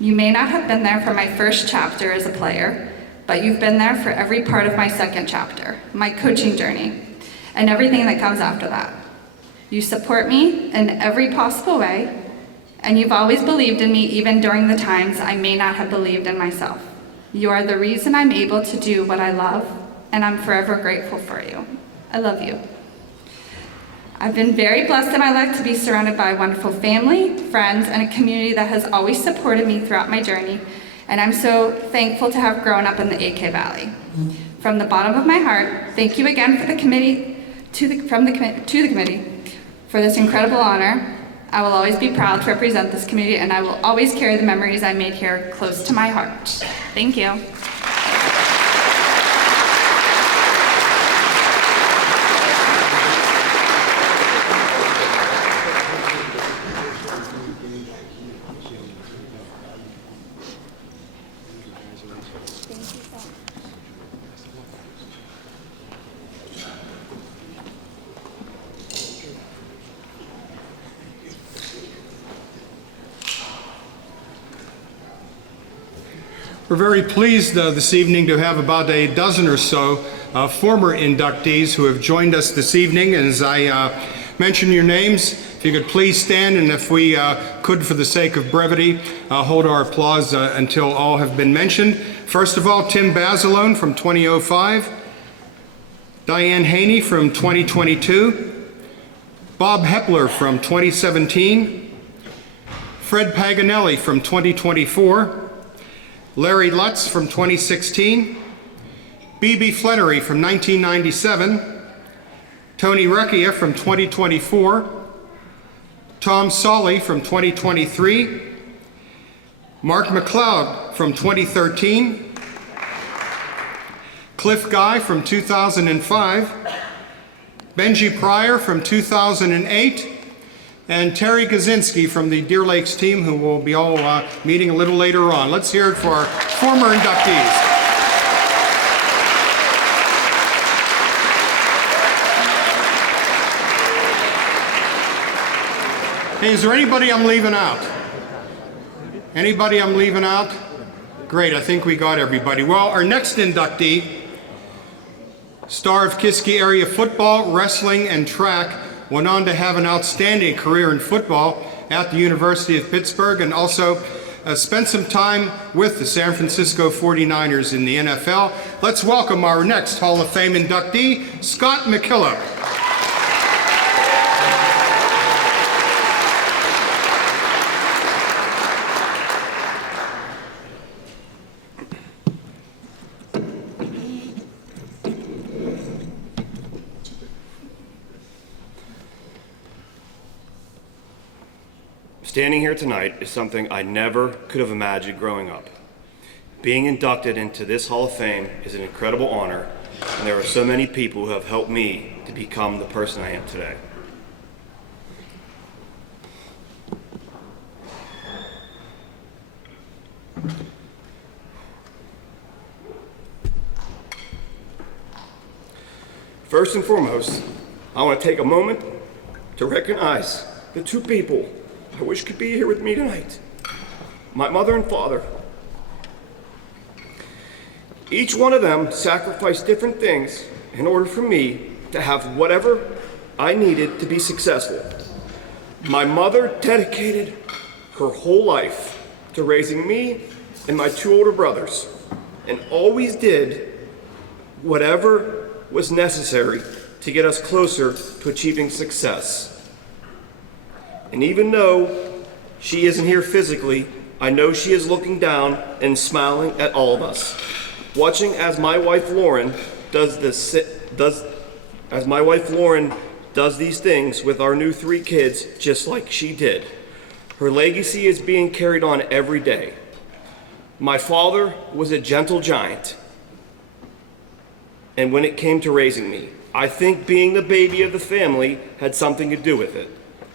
You may not have been there for my first chapter as a player, but you've been there for every part of my second chapter, my coaching journey, and everything that comes after that. You support me in every possible way, and you've always believed in me even during the times I may not have believed in myself. You are the reason I'm able to do what I love, and I'm forever grateful for you. I love you. I've been very blessed in my life to be surrounded by a wonderful family, friends, and a community that has always supported me throughout my journey, and I'm so thankful to have grown up in the AK Valley. From the bottom of my heart, thank you again for the committee, to the committee for this incredible honor. I will always be proud to represent this community, and I will always carry the memories I made here close to my heart. Thank you. We're very pleased this evening to have about a dozen or so former inductees who have joined us this evening. And as I mention your names, if you could please stand, and if we could, for the sake of brevity, hold our applause until all have been mentioned. First of all, Tim Basilone from 2005, Diane Haney from 2022, Bob Hepler from 2017, Fred Paganelli from 2024, Larry Lutz from 2016, B.B. Flannery from 1997, Tony Recchia from 2024, Tom Solly from 2023, Mark McLeod from 2013, Cliff Guy from 2005, Benji Pryor from 2008, and Terry Kaczynski from the Deer Lakes team, who will be all meeting a little later on. Let's hear it for our former inductees. Hey, is there anybody I'm leaving out? Anybody I'm leaving out? Great, I think we got everybody. Well, our next inductee, star of Kiski area football, wrestling, and track, went on to have an outstanding career in football at the University of Pittsburgh and also spent some time with the San Francisco 49ers in the NFL. Let's welcome our next Hall of Fame inductee, Scott McKillop. Standing here tonight is something I never could have imagined growing up. Being inducted into this Hall of Fame is an incredible honor, and there are so many people who have helped me to become the person I am today. First and foremost, I want to take a moment to recognize the two people I wish could be here with me tonight. My mother and father. Each one of them sacrificed different things in order for me to have whatever I needed to be successful. My mother dedicated her whole life to raising me and my two older brothers, and always did whatever was necessary to get us closer to achieving success. And even though she isn't here physically, I know she is looking down and smiling at all of us, watching as my wife Lauren does these things with our new 3 kids just like she did. Her legacy is being carried on every day. My father was a gentle giant, and when it came to raising me, I think being the baby of the family had something to do with it.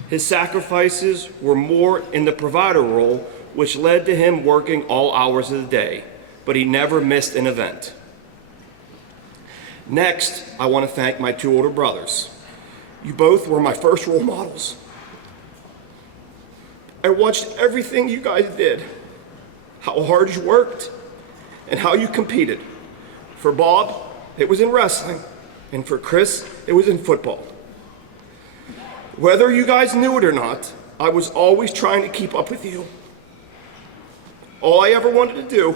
His sacrifices were more in the provider role, which led to him working all hours of the day, but he never missed an event. Next, I want to thank my 2 older brothers. You both were my first role models. I watched everything you guys did, how hard you worked, and how you competed. For Bob, it was in wrestling, and for Chris, it was in football. Whether you guys knew it or not, I was always trying to keep up with you. All I ever wanted to do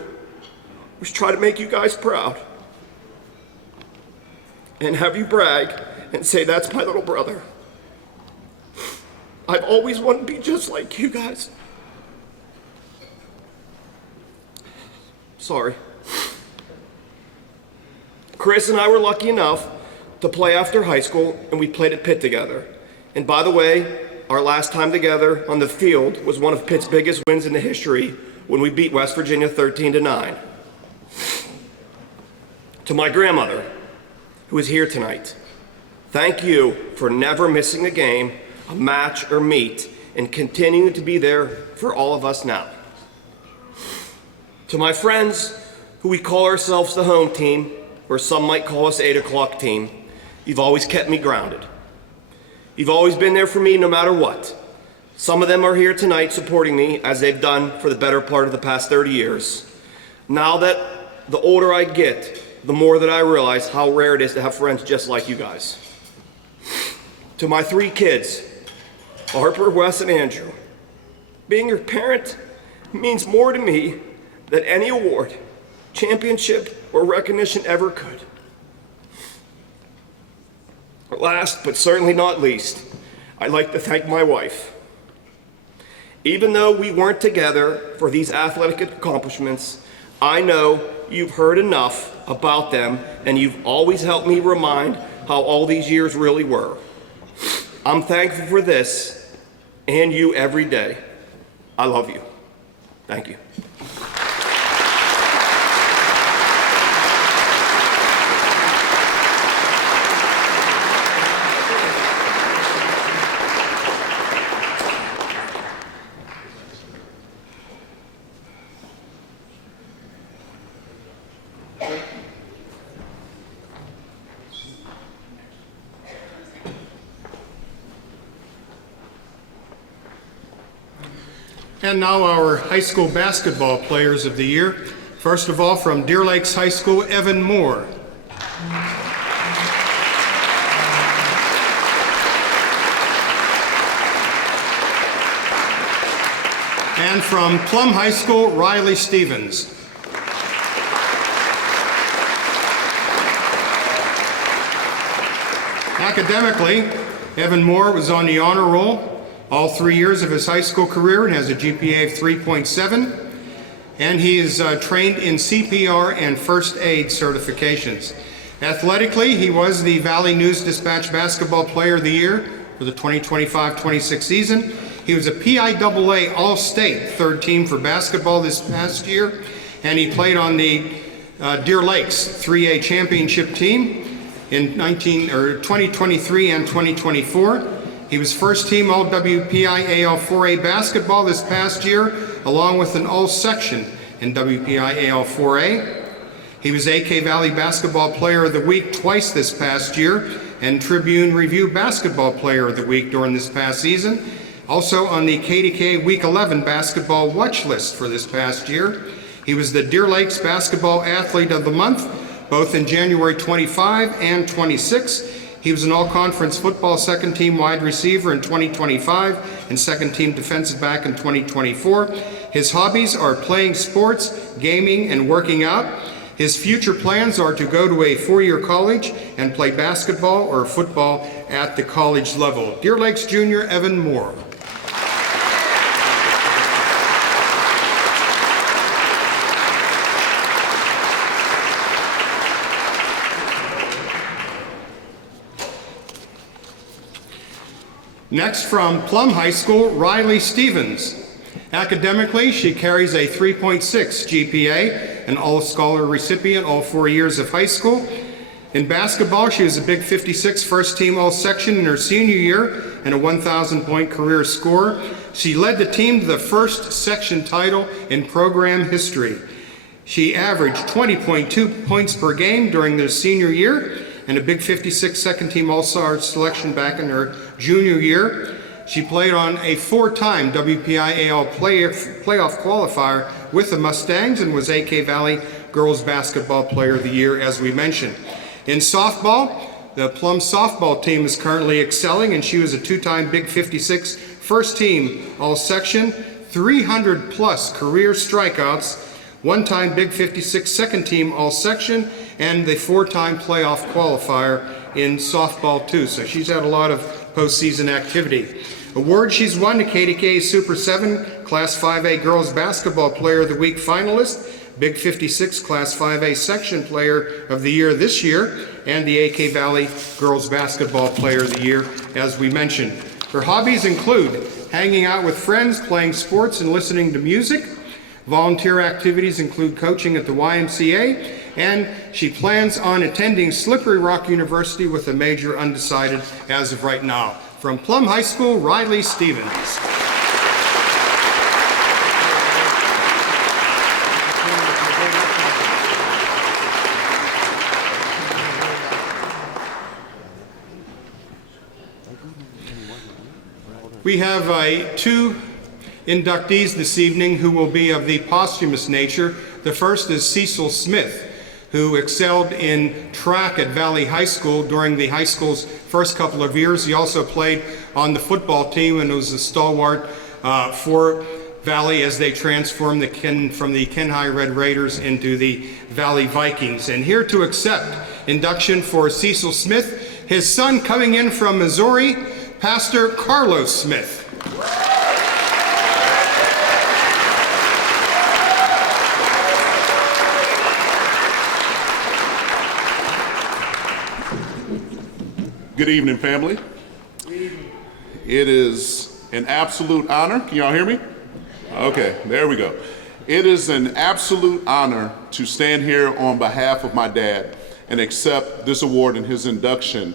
was try to make you guys proud and have you brag and say, that's my little brother. I've always wanted to be just like you guys. Sorry. Chris and I were lucky enough to play after high school, and we played at Pitt together. And by the way, our last time together on the field was one of Pitt's biggest wins in the history when we beat West Virginia 13-9. To my grandmother, who is here tonight, thank you for never missing a game, a match, or meet, and continuing to be there for all of us now. To my friends, who we call ourselves the home team, or some might call us 8 o'clock team, you've always kept me grounded. You've always been there for me no matter what. Some of them are here tonight supporting me, as they've done for the better part of the past 30 years. Now that the older I get, the more that I realize how rare it is to have friends just like you guys. To my 3 kids, Harper, Wes, and Andrew, being your parent means more to me than any award, championship, or recognition ever could. Last, but certainly not least, I'd like to thank my wife. Even though we weren't together for these athletic accomplishments, I know you've heard enough about them, and you've always helped me remind how all these years really were. I'm thankful for this and you every day. I love you. Thank you. And now our high school basketball players of the year. First of all, from Deer Lakes High School, Evan Moore. And from Plum High School, Riley Stevens. Academically, Evan Moore was on the honor roll all 3 years of his high school career and has a GPA of 3.7. And he is trained in CPR and first aid certifications. Athletically, he was the Valley News Dispatch Basketball Player of the Year for the 2025-26 season. He was a PIAA All-State third team for basketball this past year, and he played on the Deer Lakes 3A championship team in 2023 and 2024. He was first team All-WPIAL 4A basketball this past year, along with an All-Section in WPIAL 4A. He was AK Valley Basketball Player of the Week twice this past year, and Tribune Review Basketball Player of the Week during this past season. Also on the KDK Week 11 basketball watch list for this past year. He was the Deer Lakes Basketball Athlete of the Month, both in January 25 and 26. He was an all-conference football second-team wide receiver in 2025 and second-team defensive back in 2024. His hobbies are playing sports, gaming, and working out. His future plans are to go to a four-year college and play basketball or football at the college level. Deer Lakes Junior Evan Moore. Next, from Plum High School, Riley Stevens. Academically, she carries a 3.6 GPA, an All-Scholar recipient all 4 years of high school. In basketball, she was a Big 56 first-team All-Section in her senior year and a 1,000-point career scorer. She led the team to the first section title in program history. She averaged 20.2 points per game during their senior year and a Big 56 second-team All-Star selection back in her junior year. She played on a four-time WPIAL playoff qualifier with the Mustangs and was AK Valley Girls Basketball Player of the Year, as we mentioned. In softball, the Plum softball team is currently excelling, and she was a two-time Big 56 first-team All-Section, 300-plus career strikeouts, one-time Big 56 second-team All-Section, and the four-time playoff qualifier in softball, too. So she's had a lot of postseason activity. Award she's won: the KDK Super 7 Class 5A Girls Basketball Player of the Week finalist, Big 56 Class 5A Section Player of the Year this year, and the AK Valley Girls Basketball Player of the Year, as we mentioned. Her hobbies include hanging out with friends, playing sports, and listening to music. Volunteer activities include coaching at the YMCA, and she plans on attending Slippery Rock University with a major undecided as of right now. From Plum High School, Riley Stevens. We have two inductees this evening who will be of the posthumous nature. The first is Cecil Smith, who excelled in track at Valley High School during the high school's first couple of years. He also played on the football team and was a stalwart for Valley as they transformed from the Kenhi Red Raiders into the Valley Vikings. And here to accept induction for Cecil Smith, his son coming in from Missouri, Pastor Carlos Smith. Good evening, family. It is an absolute honor. Can y'all hear me? Okay, there we go. It is an absolute honor to stand here on behalf of my dad and accept this award and his induction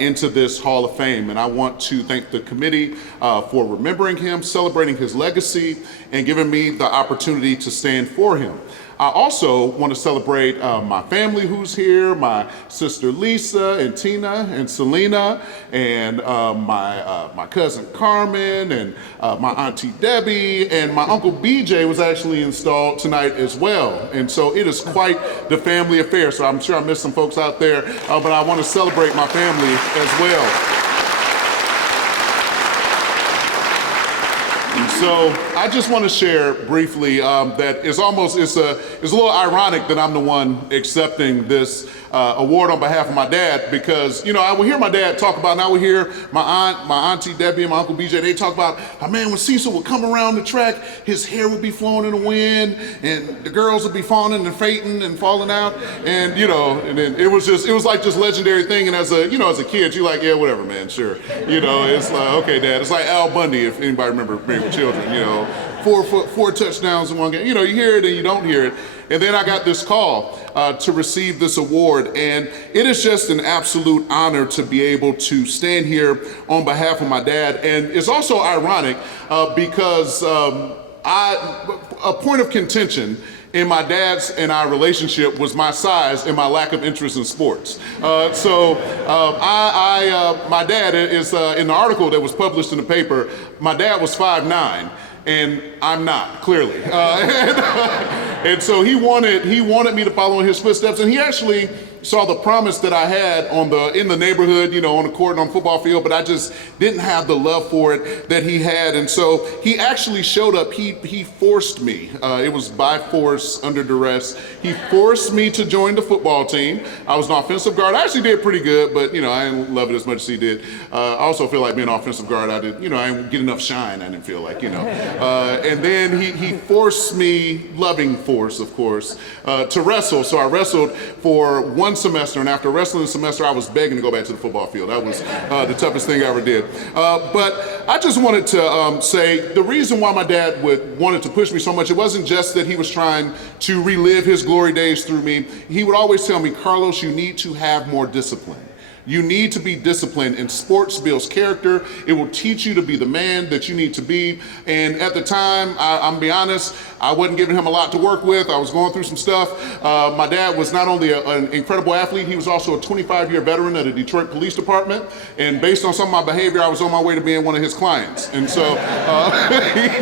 into this Hall of Fame. And I want to thank the committee for remembering him, celebrating his legacy, and giving me the opportunity to stand for him. I also want to celebrate my family who's here, my sister Lisa and Tina and Selena, and my cousin Carmen, and my auntie Debbie, and my uncle BJ was actually installed tonight as well. And so it is quite the family affair. So I'm sure I missed some folks out there, but I want to celebrate my family as well. So I just want to share briefly that it's a little ironic that I'm the one accepting this award on behalf of my dad, because I would hear my dad talk about, and I would hear my auntie Debbie and my uncle BJ, they talk about how, man, when Cecil would come around the track, his hair would be flowing in the wind, and the girls would be falling and fainting and falling out, and and then it was like this legendary thing. And as a kid, you're like, yeah, whatever, man, sure. It's like, okay, Dad. It's like Al Bundy, if anybody remember being with children. 4 touchdowns in one game. You hear it and you don't hear it. And then I got this call to receive this award, and it is just an absolute honor to be able to stand here on behalf of my dad. And it's also ironic because a point of contention in my dad's and our relationship was my size and my lack of interest in sports. My dad is in the article that was published in the paper. My dad was 5'9", and I'm not, clearly. And so he wanted me to follow in his footsteps, and he actually saw the promise that I had in the neighborhood, on the court and on the football field, but I just didn't have the love for it that he had. And so he actually showed up. He forced me. It was by force, under duress. He forced me to join the football team. I was an offensive guard. I actually did pretty good, but I didn't love it as much as he did. I also feel like being an offensive guard, I didn't get enough shine. I didn't feel like, And then he forced me, loving force, of course, to wrestle. So I wrestled for one semester, and after wrestling the semester, I was begging to go back to the football field. That was the toughest thing I ever did. But I just wanted to say the reason why my dad wanted to push me so much, it wasn't just that he was trying to relive his glory days through me. He would always tell me, Carlos, you need to have more discipline. You need to be disciplined, and sports builds character. It will teach you to be the man that you need to be. And at the time, I'm be honest, I wasn't giving him a lot to work with. I was going through some stuff. My dad was not only an incredible athlete, he was also a 25-year veteran of the Detroit Police Department. And based on some of my behavior, I was on my way to being one of his clients. And so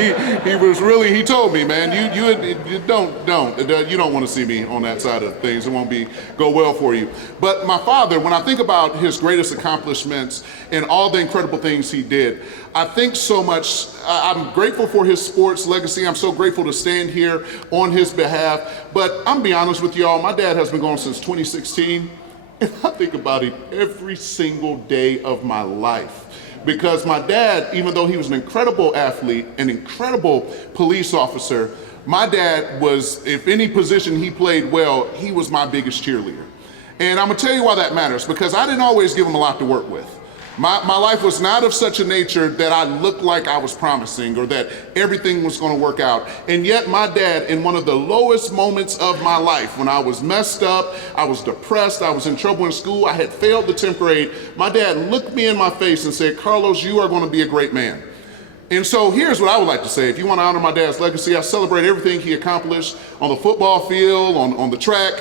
he told me, man, you don't want to see me on that side of things. It won't go well for you. But my father, when I think about his greatest accomplishments and all the incredible things he did, I think so much. I'm grateful for his sports legacy. I'm so grateful to stand here on his behalf. But I'm be honest with y'all, my dad has been gone since 2016, and I think about him every single day of my life. Because my dad, even though he was an incredible athlete, an incredible police officer, my dad was, if any position he played well, he was my biggest cheerleader. And I'm gonna tell you why that matters, because I didn't always give him a lot to work with. My life was not of such a nature that I looked like I was promising or that everything was gonna work out. And yet my dad, in one of the lowest moments of my life, when I was messed up, I was depressed, I was in trouble in school, I had failed the 10th grade, my dad looked me in my face and said, Carlos, you are gonna be a great man. And so here's what I would like to say. If you want to honor my dad's legacy, I celebrate everything he accomplished on the football field, on the track.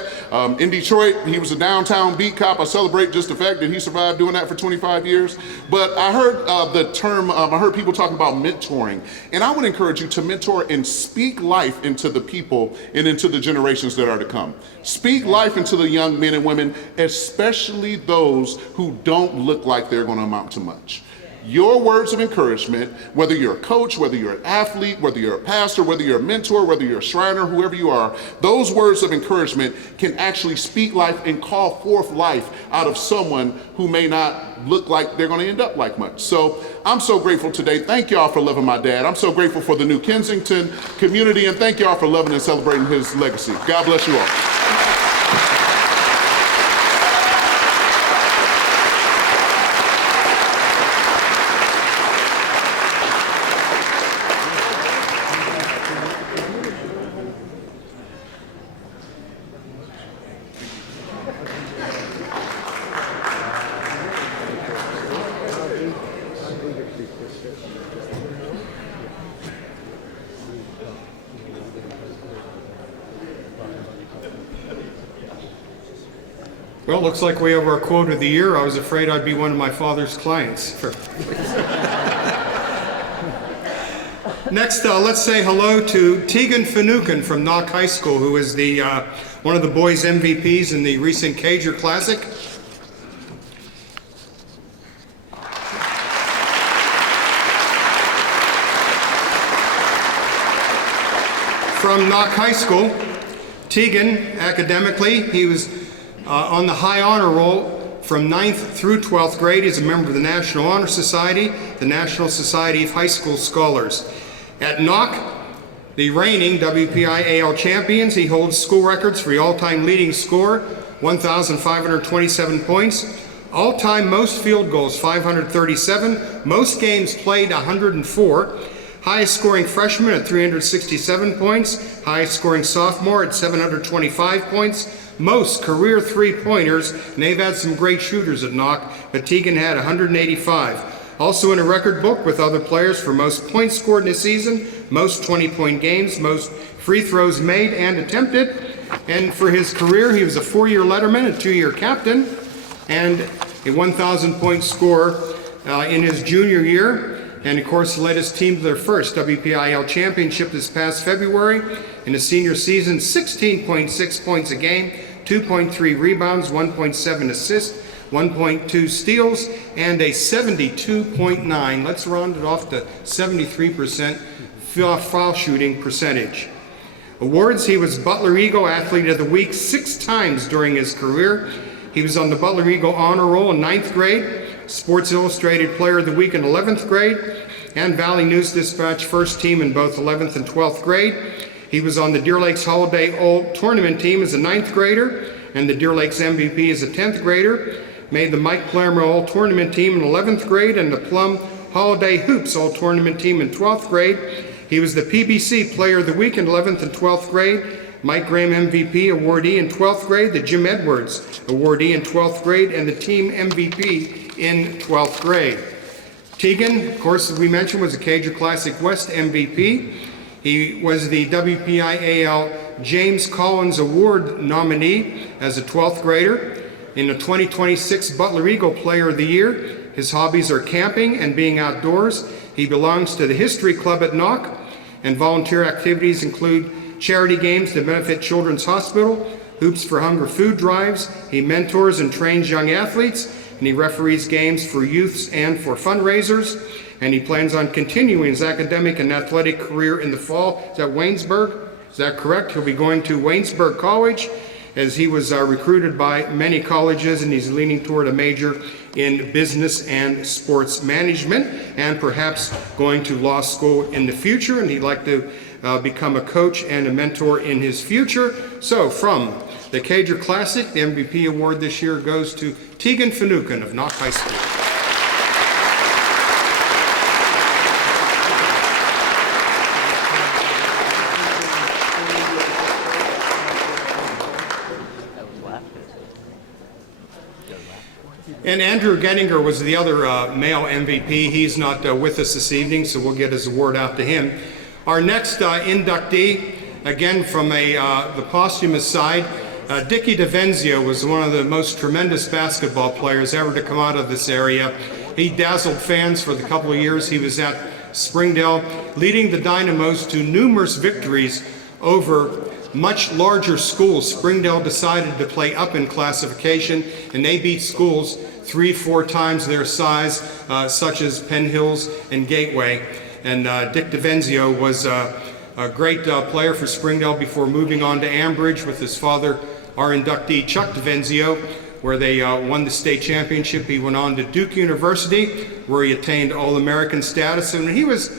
In Detroit, he was a downtown beat cop. I celebrate just the fact that he survived doing that for 25 years. But I heard the term, I heard people talking about mentoring. And I would encourage you to mentor and speak life into the people and into the generations that are to come. Speak life into the young men and women, especially those who don't look like they're going to amount to much. Your words of encouragement, whether you're a coach, whether you're an athlete, whether you're a pastor, whether you're a mentor, whether you're a Shriner, whoever you are, those words of encouragement can actually speak life and call forth life out of someone who may not look like they're going to end up like much. So I'm so grateful today. Thank y'all for loving my dad. I'm so grateful for the New Kensington community, and thank y'all for loving and celebrating his legacy. God bless you all. Well, looks like we have our quote of the year. I was afraid I'd be one of my father's clients. Next, let's say hello to Tegan Finucane from Knock High School, who is the one of the boys' MVPs in the recent Cager Classic. From Knock High School, Tegan, academically, he was on the high honor roll from 9th through 12th grade. He's a member of the National Honor Society, the National Society of High School Scholars. At Knock, the reigning WPI-AL champions, he holds school records for the all-time leading score, 1,527 points, all-time most field goals, 537, most games played, 104, highest scoring freshman at 367 points, highest scoring sophomore at 725 points, most career three-pointers, and they've had some great shooters at Knock, but Tegan had 185. Also in a record book with other players for most points scored in a season, most 20-point games, most free throws made and attempted. And for his career, he was a 4-year letterman, a 2-year captain, and a 1,000-point scorer in his junior year. And of course, led his team to their first WPIL championship this past February. In his senior season, 16.6 points a game, 2.3 rebounds, 1.7 assists, 1.2 steals, and a 72.9. Let's round it off to 73% foul shooting percentage. Awards: he was Butler Eagle Athlete of the Week 6 times during his career. He was on the Butler Eagle Honor Roll in 9th grade, Sports Illustrated Player of the Week in 11th grade, and Valley News Dispatch first team in both 11th and 12th grade. He was on the Deer Lakes Holiday All-Tournament team as a 9th grader, and the Deer Lakes MVP as a 10th grader. Made the Mike Plammer All-Tournament team in 11th grade and the Plum Holiday Hoops All-Tournament team in 12th grade. He was the PBC Player of the Week in 11th and 12th grade, Mike Graham MVP awardee in 12th grade, the Jim Edwards awardee in 12th grade, and the team MVP in 12th grade. Tegan, of course, as we mentioned, was a Cager Classic West MVP. He was the WPIAL James Collins Award nominee as a 12th grader. In the 2026 Butler Eagle Player of the Year, his hobbies are camping and being outdoors. He belongs to the History Club at Knock, and volunteer activities include charity games to benefit Children's Hospital, Hoops for Hunger food drives. He mentors and trains young athletes, and he referees games for youths and for fundraisers. And he plans on continuing his academic and athletic career in the fall. Is that Waynesburg? Is that correct? He'll be going to Waynesburg College, as he was recruited by many colleges, and he's leaning toward a major in business and sports management, and perhaps going to law school in the future, and he'd like to become a coach and a mentor in his future. So from the Cager Classic, the MVP award this year goes to Tegan Finucane of Knock High School. And Andrew Gettinger was the other male MVP. He's not with us this evening, so we'll get his award out to him. Our next inductee, again from the posthumous side, Dickie DeVenzio was one of the most tremendous basketball players ever to come out of this area. He dazzled fans for the couple of years he was at Springdale, leading the Dynamos to numerous victories over much larger schools. Springdale decided to play up in classification, and they beat schools 3-4 times their size, such as Penn Hills and Gateway. And Dick DeVenzio was a great player for Springdale before moving on to Ambridge with his father, our inductee Chuck DeVenzio, where they won the state championship. He went on to Duke University, where he attained All-American status, and he was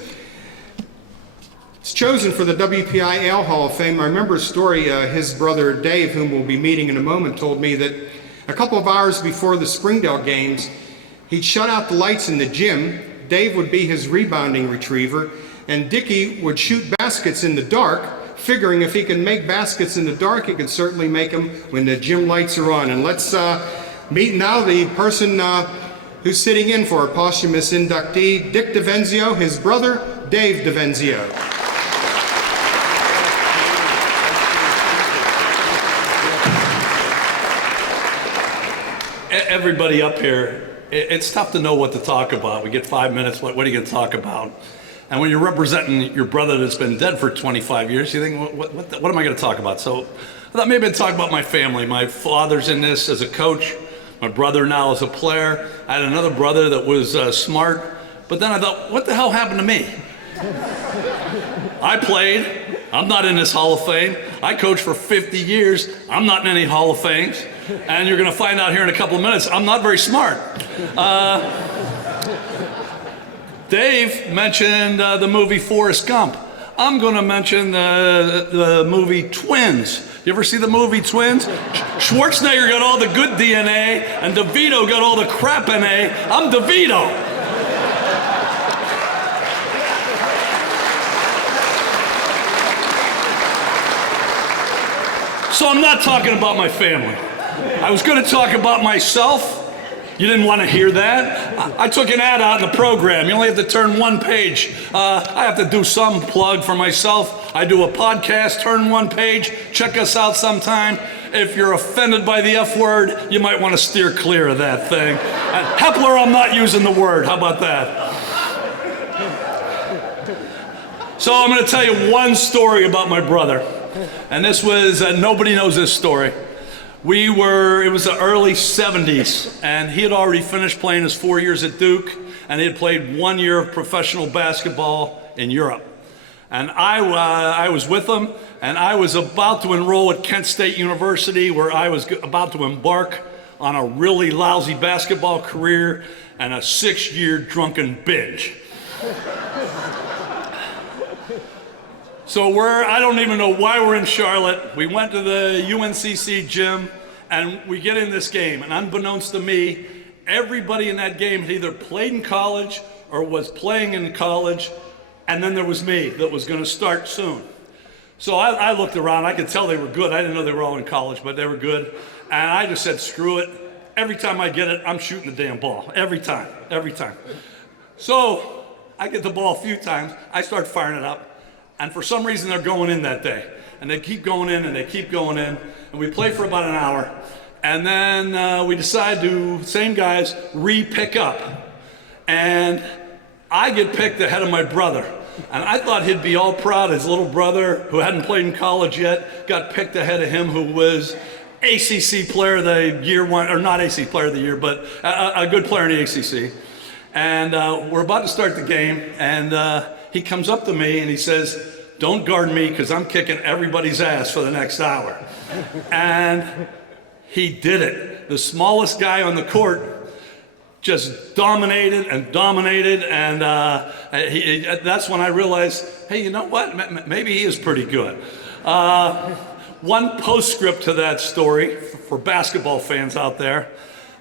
chosen for the WPIAL Hall of Fame. I remember a story, his brother Dave, whom we'll be meeting in a moment, told me that a couple of hours before the Springdale games, he'd shut out the lights in the gym. Dave would be his rebounding retriever, and Dickie would shoot baskets in the dark, figuring if he can make baskets in the dark, he could certainly make them when the gym lights are on. And let's meet now the person who's sitting in for our posthumous inductee, Dick DeVenzio, his brother, Dave DeVenzio. everybody up here, it's tough to know what to talk about. We get 5 minutes, what are you going to talk about? And when you're representing your brother that's been dead for 25 years, you think, what am I going to talk about? So I thought maybe I'd talk about my family. My father's in this as a coach, my brother now as a player. I had another brother that was smart, but then I thought, what the hell happened to me? I played, I'm not in this Hall of Fame. I coached for 50 years, I'm not in any Hall of Fames. And you're going to find out here in a couple of minutes, I'm not very smart. Dave mentioned the movie Forrest Gump. I'm going to mention the movie Twins. You ever see the movie Twins? Schwarzenegger got all the good DNA, and DeVito got all the crap NA. I'm DeVito. So I'm not talking about my family. I was going to talk about myself. You didn't want to hear that. I took an ad out in the program. You only have to turn one page. I have to do some plug for myself. I do a podcast, turn one page. Check us out sometime. If you're offended by the F word, you might want to steer clear of that thing. Hepler, I'm not using the word. How about that? So I'm going to tell you one story about my brother. And this was, nobody knows this story. It was the early 70s, and he had already finished playing his 4 years at Duke, and he had played 1 year of professional basketball in Europe. And I was with him, and I was about to enroll at Kent State University, where I was about to embark on a really lousy basketball career and a 6-year drunken binge. So I don't even know why we're in Charlotte. We went to the UNCC gym, and we get in this game. And unbeknownst to me, everybody in that game had either played in college or was playing in college, and then there was me that was going to start soon. So I looked around. I could tell they were good. I didn't know they were all in college, but they were good. And I just said, screw it. Every time I get it, I'm shooting the damn ball. Every time. So I get the ball a few times. I start firing it up. And for some reason, they're going in that day. And they keep going in, and they keep going in. And we play for about an hour. And then we decide to, same guys, re-pick up. And I get picked ahead of my brother. And I thought he'd be all proud. His little brother, who hadn't played in college yet, got picked ahead of him, who was ACC player of the year, or not ACC player of the year, but a good player in the ACC. And we're about to start the game, and he comes up to me and he says, don't guard me because I'm kicking everybody's ass for the next hour. And he did it. The smallest guy on the court just dominated, and that's when I realized, hey, you know what? Maybe he is pretty good. One postscript to that story for basketball fans out there.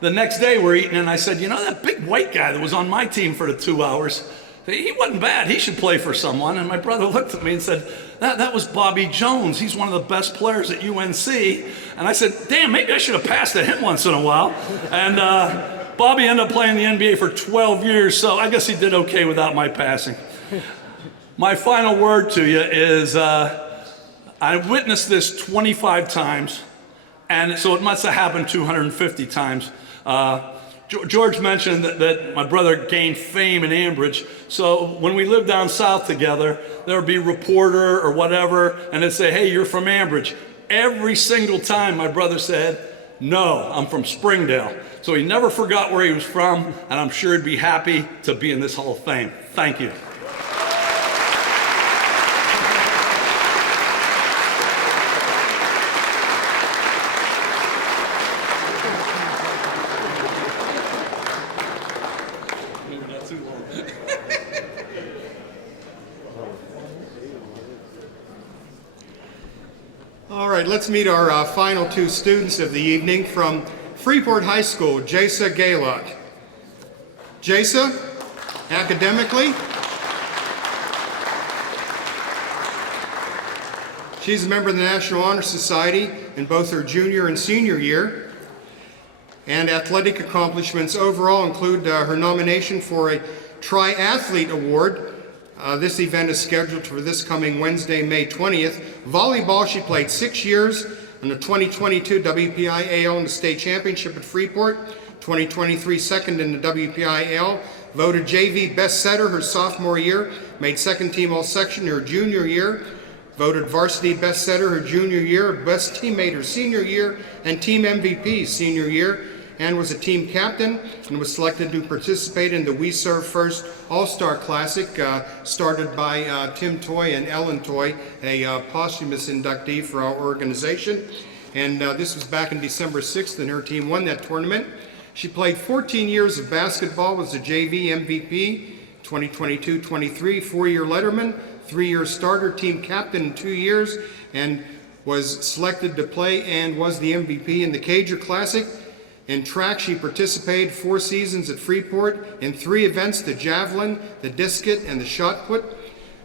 The next day we're eating, and I said, you know, that big white guy that was on my team for the 2 hours, he wasn't bad. He should play for someone. And my brother looked at me and said, that was Bobby Jones. He's one of the best players at UNC. And I said, damn, maybe I should have passed to him once in a while. And Bobby ended up playing the NBA for 12 years, so I guess he did okay without my passing. My final word to you is I witnessed this 25 times, and so it must have happened 250 times. George mentioned that my brother gained fame in Ambridge, so when we lived down south together, there would be a reporter or whatever, and they'd say, hey, you're from Ambridge. Every single time my brother said, no, I'm from Springdale. So he never forgot where he was from, and I'm sure he'd be happy to be in this Hall of Fame. Thank you. All right, let's meet our final two students of the evening from Freeport High School, Jasa Gaylott. Jasa, academically, she's a member of the National Honor Society in both her junior and senior year. And athletic accomplishments overall include her nomination for a Triathlete Award. This event is scheduled for this coming Wednesday, May 20th. Volleyball, she played 6 years. in the 2022 WPIAL in the state championship at Freeport, 2023 second in the WPIAL, voted JV best setter her sophomore year, made second team all-section her junior year, voted varsity best setter her junior year, best teammate her senior year, and team MVP senior year, and was a team captain and was selected to participate in the We Serve First All-Star Classic, started by Tim Toy and Ellen Toy, a posthumous inductee for our organization. And this was back in December 6th, and her team won that tournament. She played 14 years of basketball, was a JV MVP, 2022-23, four-year letterman, three-year starter, team captain in 2 years, and was selected to play and was the MVP in the Cager Classic. In track, she participated 4 seasons at Freeport in 3 events, the javelin, the discus, and the shot put.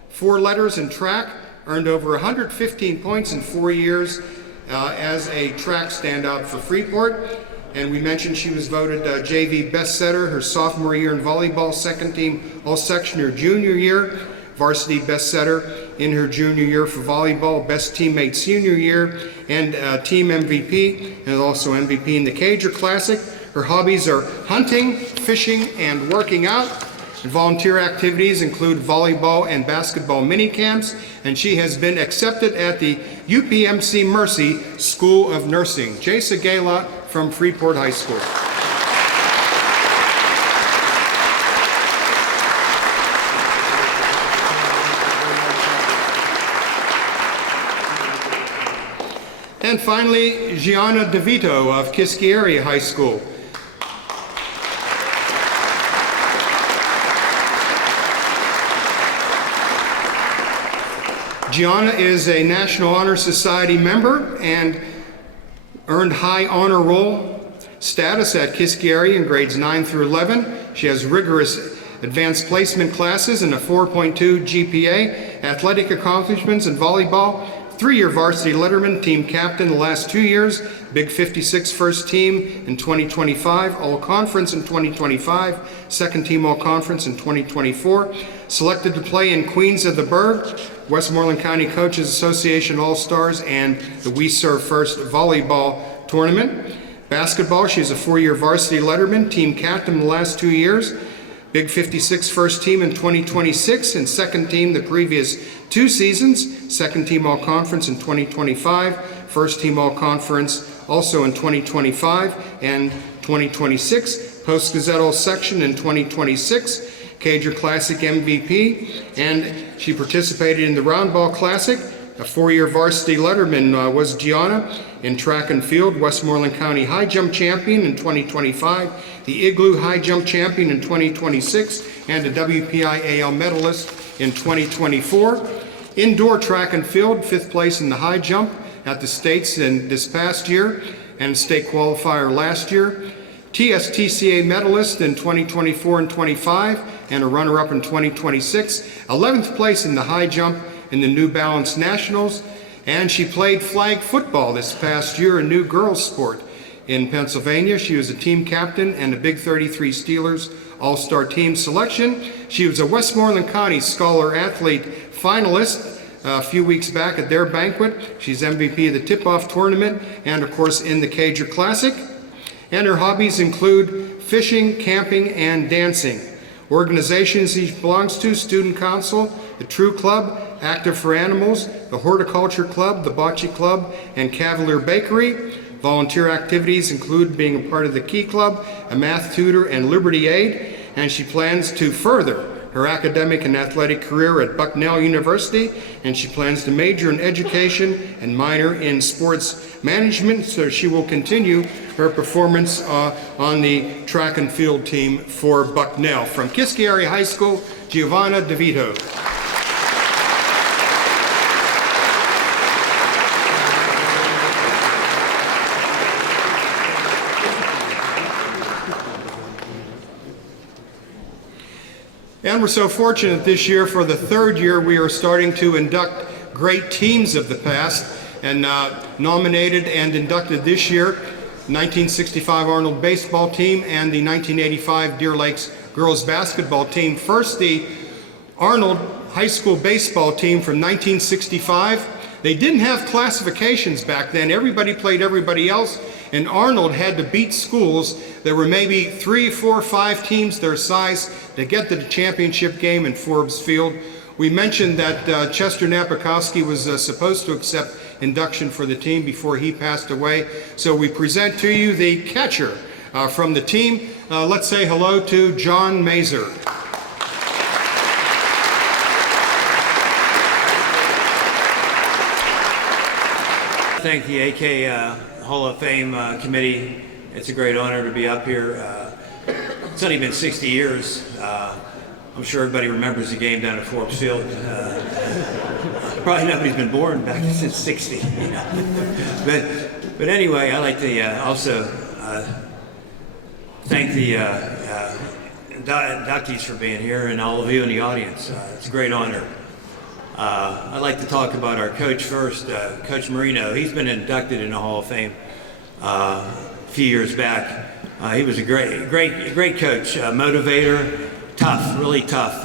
4 letters in track, earned over 115 points in 4 years as a track standout for Freeport. And we mentioned she was voted JV best setter her sophomore year in volleyball, second team all-section her junior year, varsity best setter in her junior year for volleyball, best teammate senior year, and team MVP, and also MVP in the Cager Classic. Her hobbies are hunting, fishing, and working out. And volunteer activities include volleyball and basketball mini camps, and she has been accepted at the UPMC Mercy School of Nursing. Jasa Gaylot from Freeport High School. And finally, Gianna DeVito of Kiski Area High School. Gianna is a National Honor Society member and earned high honor roll status at Kiski Area in grades 9 through 11. She has rigorous advanced placement classes and a 4.2 GPA, athletic accomplishments in volleyball, 3-year varsity letterman, team captain the last 2 years, Big 56 first team in 2025, All-Conference in 2025, second team All-Conference in 2024, selected to play in Queens of the Burgh, Westmoreland County Coaches Association All-Stars, and the We Serve First volleyball tournament. Basketball, she's a 4-year varsity letterman, team captain the last 2 years, Big 56 first team in 2026, and second team the previous 2 seasons, second team All-Conference in 2025, first team All-Conference also in 2025 and 2026, Post-Gazette All-Section in 2026, Cager Classic MVP, and she participated in the Roundball Classic. A 4-year varsity letterman was Gianna. In track and field, Westmoreland County High Jump Champion in 2025, the Igloo High Jump Champion in 2026, and a WPIAL medalist in 2024. Indoor track and field, 5th place in the high jump at the States in this past year, and state qualifier last year. TSTCA medalist in 2024 and 25, and a runner-up in 2026. 11th place in the high jump in the New Balance Nationals, and she played flag football this past year, a new girls sport in Pennsylvania. She was a team captain and a Big 33 Steelers All-Star Team selection. She was a Westmoreland County Scholar Athlete finalist a few weeks back at their banquet. She's MVP of the tip-off tournament and, of course, in the Cager Classic. And her hobbies include fishing, camping, and dancing. Organizations she belongs to: Student Council, the True Club, Active for Animals, the Horticulture Club, the Bocce Club, and Cavalier Bakery. Volunteer activities include being a part of the Key Club, a math tutor, and Liberty Aid, and she plans to further her academic and athletic career at Bucknell University, and she plans to major in education and minor in sports management, so she will continue her performance on the track and field team for Bucknell. From Kiski Area High School, Giovanna DeVito. And we're so fortunate this year, for the 3rd year, we are starting to induct great teams of the past, and nominated and inducted this year, 1965 Arnold baseball team and the 1985 Deer Lakes girls basketball team. First, the Arnold high school baseball team from 1965. They didn't have classifications back then. Everybody played everybody else, and Arnold had to beat schools that were maybe 3, 4, 5 teams their size to get to the championship game in Forbes Field. We mentioned that Chester Napakoski was supposed to accept induction for the team before he passed away. So we present to you the catcher from the team. Let's say hello to John Mazer. Thank the AK Hall of Fame committee. It's a great honor to be up here. It's only been 60 years. I'm sure everybody remembers the game down at Forbes Field. Probably nobody's been born back since 60. You know? But anyway, I like to also thank the inductees for being here and all of you in the audience. It's a great honor. I'd like to talk about our coach first, Coach Marino. He's been inducted in the Hall of Fame a few years back. He was a great coach, motivator, tough, really tough.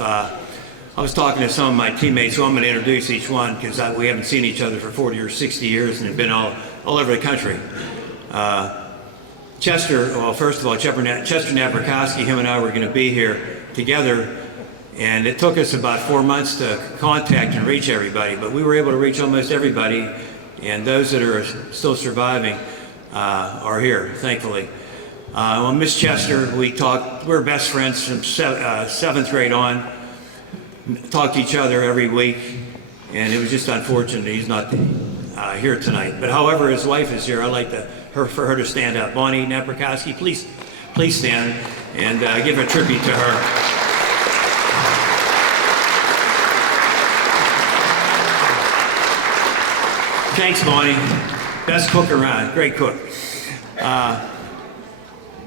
I was talking to some of my teammates, who I'm going to introduce each one because we haven't seen each other for 40 or 60 years and have been all over the country. Chester, well, first of all, Chester Napakoski, him and I were going to be here together. And it took us about 4 months to contact and reach everybody, but we were able to reach almost everybody, and those that are still surviving are here, thankfully. Well, Miss Chester, we're best friends from 7th grade on, talked to each other every week, and it was just unfortunate he's not here tonight. But however, his wife is here. I'd like for her to stand up. Bonnie Napakoski, please stand and give a tribute to her. Thanks, Bonnie. Best cook around. Great cook.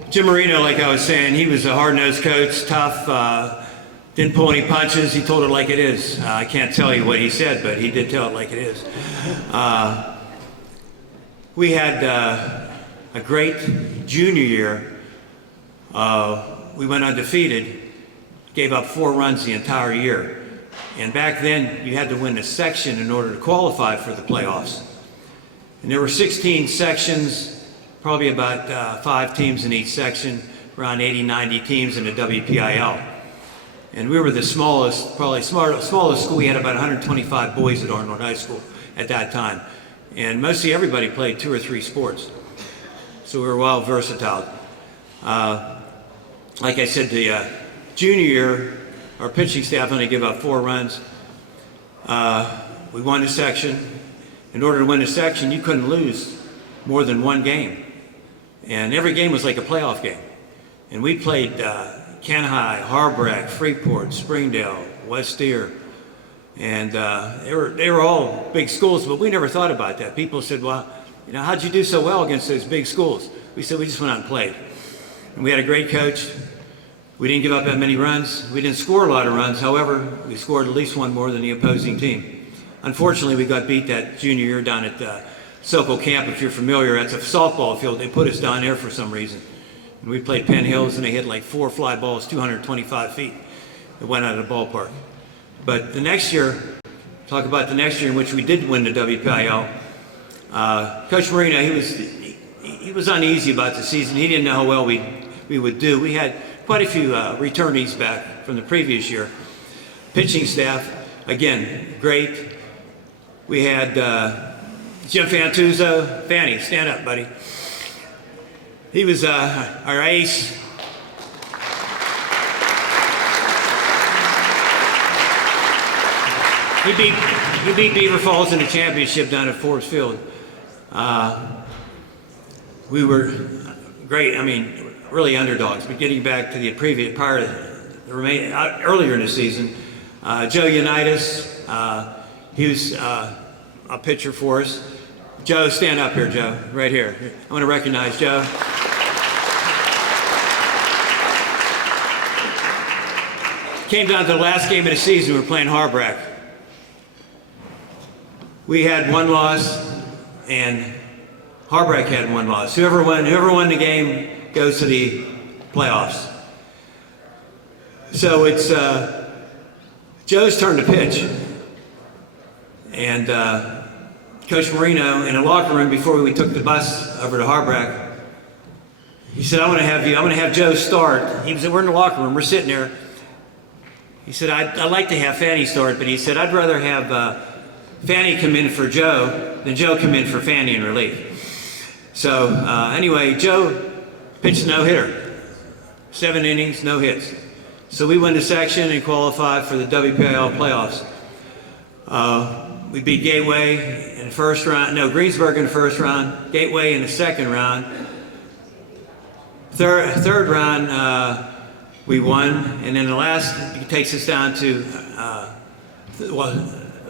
Jim Marino, like I was saying, he was a hard-nosed coach, tough, didn't pull any punches. He told it like it is. I can't tell you what he said, but he did tell it like it is. We had a great junior year. We went undefeated, gave up 4 runs the entire year. And back then, you had to win a section in order to qualify for the playoffs. And there were 16 sections, probably about 5 teams in each section, around 80, 90 teams in the WPIL. And we were the smallest, probably smallest school. We had about 125 boys at Arnold High School at that time. And mostly everybody played 2 or 3 sports. So we were well versatile. Like I said, the junior year, our pitching staff only gave up 4 runs. We won the section. In order to win the section, you couldn't lose more than 1 game. And every game was like a playoff game. And we played Kent High, Harbrecht, Freeport, Springdale, West Deer. And they were all big schools, but we never thought about that. People said, well, you know, how'd you do so well against those big schools? We said, we just went out and played. And we had a great coach. We didn't give up that many runs. We didn't score a lot of runs. However, we scored at least 1 more than the opposing team. Unfortunately, we got beat that junior year down at Sokol Camp. If you're familiar, that's a softball field. They put us down there for some reason. And we played Penn Hills, and they hit like 4 fly balls, 225 feet. It went out of the ballpark. But the next year, talk about the next year in which we did win the WPIL. Coach Marino, he was uneasy about the season. He didn't know how well we would do. We had quite a few returnees back from the previous year. Pitching staff, again, great. We had Jim Fantuzzo. Fanny, stand up, buddy. He was our ace. He beat Beaver Falls in the championship down at Forbes Field. We were great. I mean, really underdogs. But getting back to the earlier in the season, Joe Unitas, he was a pitcher for us. Joe, stand up here, Joe, right here. I want to recognize Joe. Came down to the last game of the season. We were playing Harbrecht. We had 1 loss, and Harbrecht had 1 loss. Whoever won the game goes to the playoffs. So it's Joe's turn to pitch. And Coach Marino in a locker room before we took the bus over to Harbrack. He said, I'm going to have Joe start. We're in the locker room, we're sitting there. He said, I'd like to have Fanny start, but he said, I'd rather have Fanny come in for Joe than Joe come in for Fanny in relief. So anyway, Joe pitched a no-hitter. 7 innings, no hits. So we won the section and qualified for the WPIL playoffs. We beat Gateway in the first round, Greensburg in the first round, Gateway in the second round. Third round, we won, and then the last takes us down to,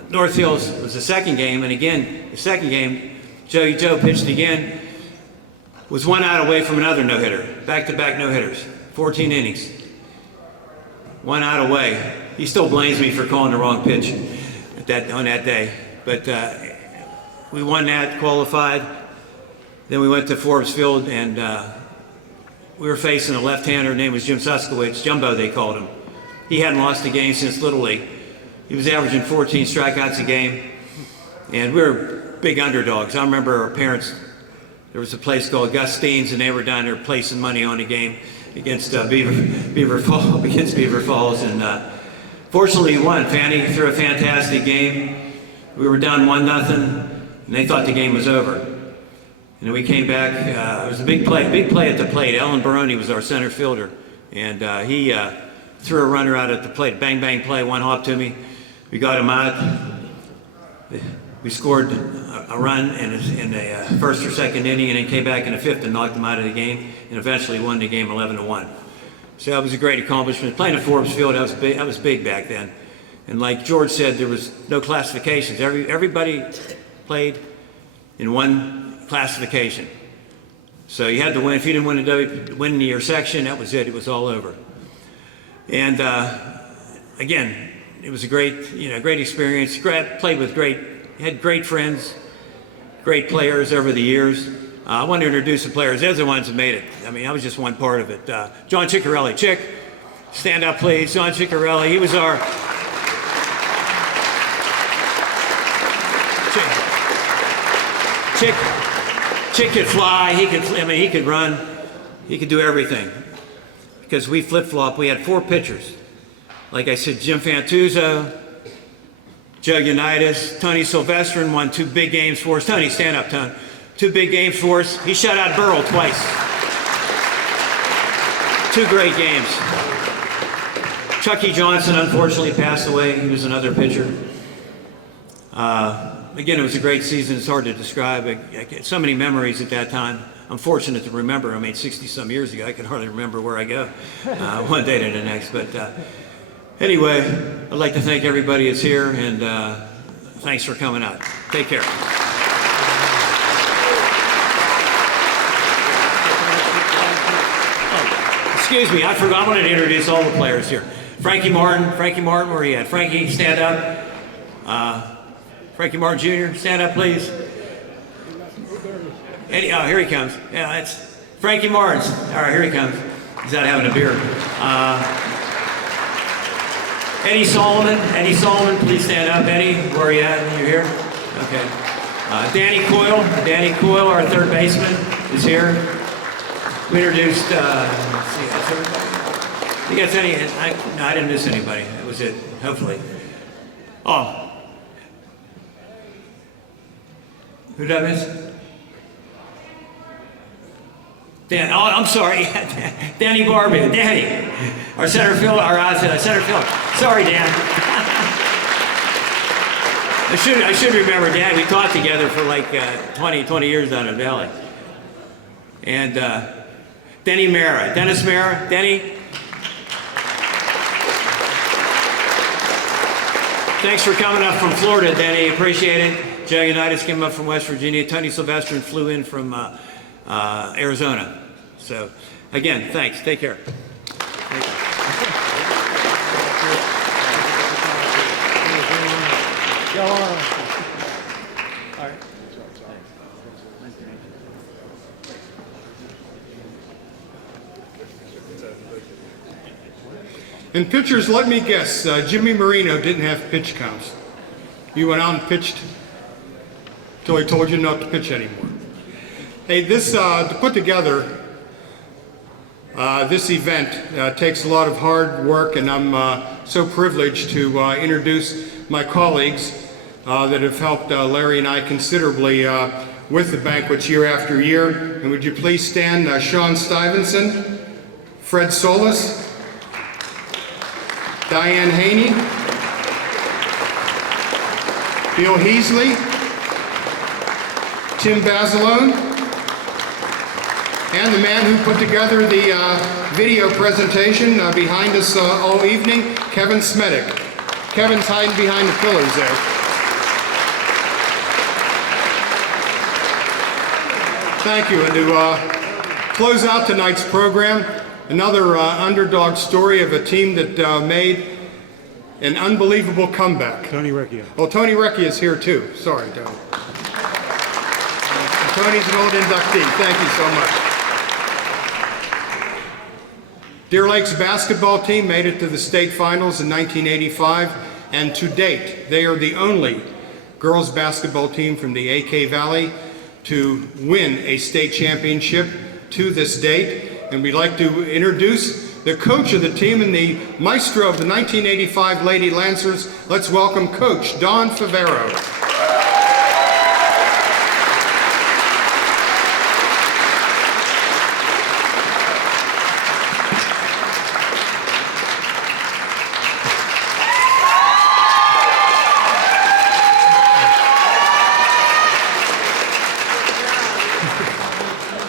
North Hills was the second game, and again, the second game, Joe pitched again, was 1 out away from another no-hitter, back-to-back no-hitters, 14 innings. 1 out away. He still blames me for calling the wrong pitch on that day, but we won that, qualified. Then we went to Forbes Field, and we were facing a left-hander. His name was Jim Suskowicz, Jumbo they called him. He hadn't lost a game since Little League. He was averaging 14 strikeouts a game, and we were big underdogs. I remember our parents, there was a place called Gustine's, and they were down there placing money on the game against Beaver Falls, and fortunately we won. Fanny threw a fantastic game. We were down 1-0, and they thought the game was over. And then we came back. It was a big play at the plate. Ellen Baroni was our center fielder, and he threw a runner out at the plate. Bang, bang play, 1 hop to me. We got him out. We scored a run in the first or second inning, and then came back in the 5th and knocked them out of the game, and eventually won the game 11-1. So that was a great accomplishment. Playing at Forbes Field, that was big back then. And like George said, there was no classifications. Everybody played in one classification. So you had to win. If you didn't win your section, that was it. It was all over. And again, it was a great experience. Played with had great friends, great players over the years. I want to introduce the players. They're the ones that made it. I mean, I was just one part of it. John Ciccarelli. Chick, stand up, please. John Ciccarelli. He was our... Chick could fly. He could run. He could do everything. Because we flip-flop. We had 4 pitchers. Like I said, Jim Fantuzzo, Joe Unitas, Tony Silvestrin won 2 big games for us. Tony, stand up, Tony. 2 big games for us. He shut out Burrell twice. 2 great games. Chucky Johnson unfortunately passed away. He was another pitcher. Again, it was a great season. It's hard to describe. So many memories at that time. I'm fortunate to remember. 60-some years ago, I can hardly remember where I go one day to the next. But anyway, I'd like to thank everybody that's here, and thanks for coming out. Take care. Excuse me, I forgot. I wanted to introduce all the players here. Frankie Martin, where are you at? Frankie, stand up. Frankie Martin Jr., stand up, please. Here he comes. Yeah, that's Frankie Martin. All right, here he comes. He's out having a beer. Eddie Solomon, please stand up. Eddie, where are you at? You here? Okay. Danny Coyle, our third baseman, is here. We introduced, let's see, that's everybody. You guys any, no, I didn't miss anybody. That was it, hopefully. Oh. Who did I miss? Dan, oh, I'm sorry. Danny Barbie. Danny. Our center fielder. Sorry, Dan. I should remember Dan. We taught together for like 20 years down in Valley. And Dennis Mara. Denny. Thanks for coming up from Florida, Denny. Appreciate it. Joe Unitas came up from West Virginia. Tony Silvestrin flew in from Arizona. So, again, thanks. Take care. Thank you. And pitchers, let me guess, Jimmy Marino didn't have pitch counts. You went out and pitched till he told you not to pitch anymore. Hey, this, to put together this event takes a lot of hard work, and I'm so privileged to introduce my colleagues that have helped Larry and I considerably with the banquets year after year. And would you please stand, Sean Stuyvesant, Fred Solis, Diane Haney, Bill Heasley, Tim Basilone, and the man who put together the video presentation behind us all evening, Kevin Smedick. Kevin's hiding behind the pillars there. Thank you. And to close out tonight's program, another underdog story of a team that made an unbelievable comeback. Tony Recchia. Well, Tony Recchia is here too. Sorry, Tony. Tony's an old inductee. Thank you so much. Deer Lake's basketball team made it to the state finals in 1985, and to date, they are the only girls basketball team from the AK Valley to win a state championship to this date. And we'd like to introduce the coach of the team and the maestro of the 1985 Lady Lancers. Let's welcome Coach Don Favero.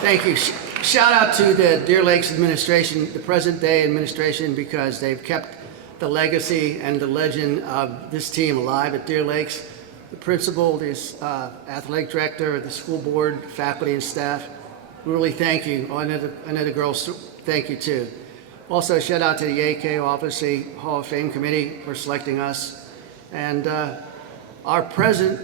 Thank you. Shout out to the Deer Lakes administration, the present day administration, because they've kept the legacy and the legend of this team alive at Deer Lakes. The principal, the athletic director, the school board, faculty and staff, really thank you. I know the girls thank you too. Also shout out to the AK, obviously, Hall of Fame committee for selecting us. And our present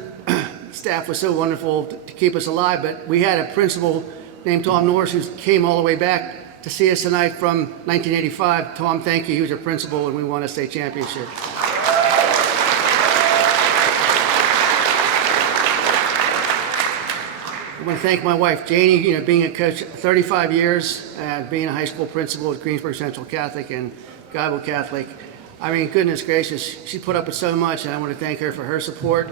staff was so wonderful to keep us alive, but we had a principal named Tom Norris, who came all the way back to see us tonight from 1985. Tom, thank you. He was our principal, and we won a state championship. I want to thank my wife, Janie, being a coach 35 years, and being a high school principal at Greensburg Central Catholic and Godwell Catholic. I mean, goodness gracious, she put up with so much, and I want to thank her for her support.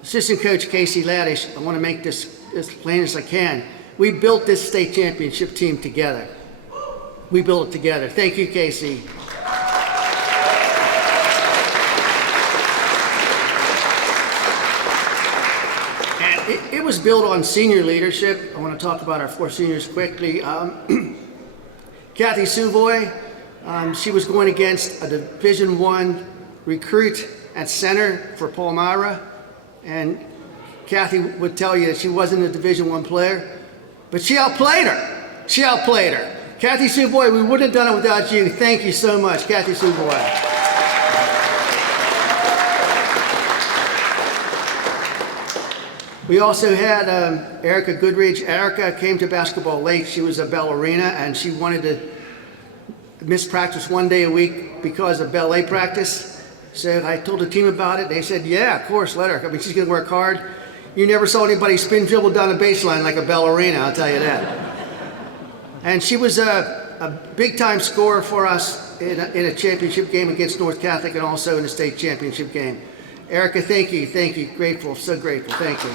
Assistant coach Casey Laddish, I want to make this as plain as I can. We built this state championship team together. We built it together. Thank you, Casey. And it was built on senior leadership. I want to talk about our 4 seniors quickly. Kathy Suvoy, she was going against a Division I recruit at center for Palmyra. And Kathy would tell you that she wasn't a Division I player, but she outplayed her. She outplayed her. Kathy Suvoy, we wouldn't have done it without you. Thank you so much, Kathy Suvoy. We also had Erica Goodridge. Erica came to basketball late. She was a ballerina, and she wanted to miss practice 1 day a week because of ballet practice. So I told the team about it. They said, yeah, of course, let her. I mean, she's going to work hard. You never saw anybody spin dribble down the baseline like a ballerina, I'll tell you that. And she was a big-time scorer for us in a championship game against North Catholic and also in the state championship game. Erica, thank you, grateful, so grateful, thank you.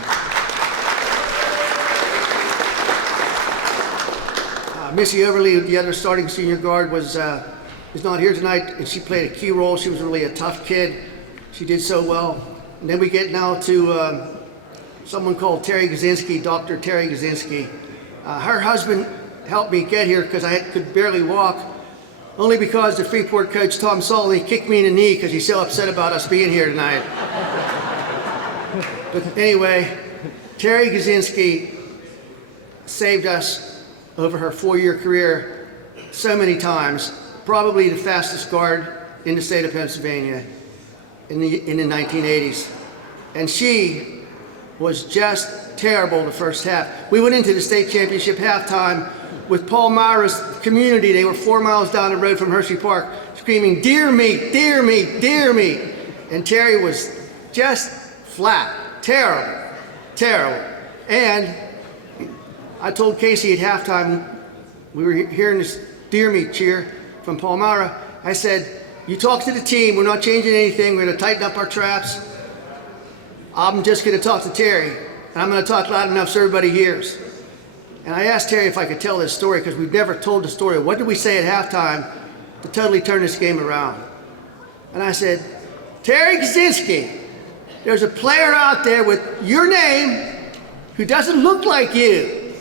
Missy Overly, the other starting senior guard, is not here tonight, and she played a key role. She was really a tough kid. She did so well. And then we get now to someone called Terry Gazinski, Dr. Terry Gazinski. Her husband helped me get here because I could barely walk, only because the Freeport coach, Tom Sully, kicked me in the knee because he's so upset about us being here tonight. But anyway, Terry Gazinski saved us over her 4-year career so many times, probably the fastest guard in the state of Pennsylvania in the 1980s. And she was just terrible the first half. We went into the state championship halftime with Palmyra's community. They were 4 miles down the road from Hershey Park screaming, "Deer meat, deer meat, deer meat." And Terry was just flat, terrible. Terrible. And I told Casey at halftime, we were hearing this Deer Meat cheer from Palmyra. I said, you talk to the team. We're not changing anything. We're going to tighten up our traps. I'm just going to talk to Terry. And I'm going to talk loud enough so everybody hears. And I asked Terry if I could tell this story because we've never told the story. What did we say at halftime to totally turn this game around? And I said, Terry Kaczynski, there's a player out there with your name who doesn't look like you.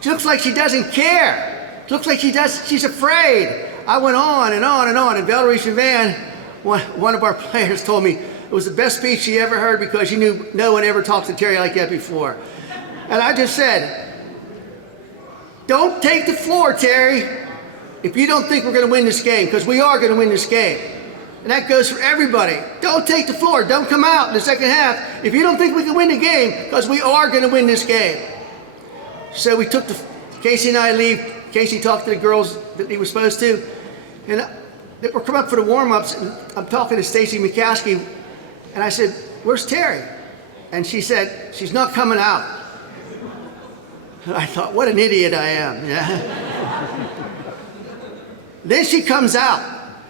She looks like she doesn't care. She looks like she's afraid. I went on and on and on. And Valerie Chauvin, one of our players, told me it was the best speech she ever heard because she knew no one ever talked to Terry like that before. And I just said, don't take the floor, Terry, if you don't think we're going to win this game, because we are going to win this game. And that goes for everybody. Don't take the floor. Don't come out in the second half if you don't think we can win the game, because we are going to win this game. So we took Casey and I leave. Casey talked to the girls that he was supposed to. And we're coming up for the warm-ups, and I'm talking to Stacy McCaskey, and I said, where's Terry? And she said, she's not coming out. And I thought, what an idiot I am. Yeah. Then she comes out.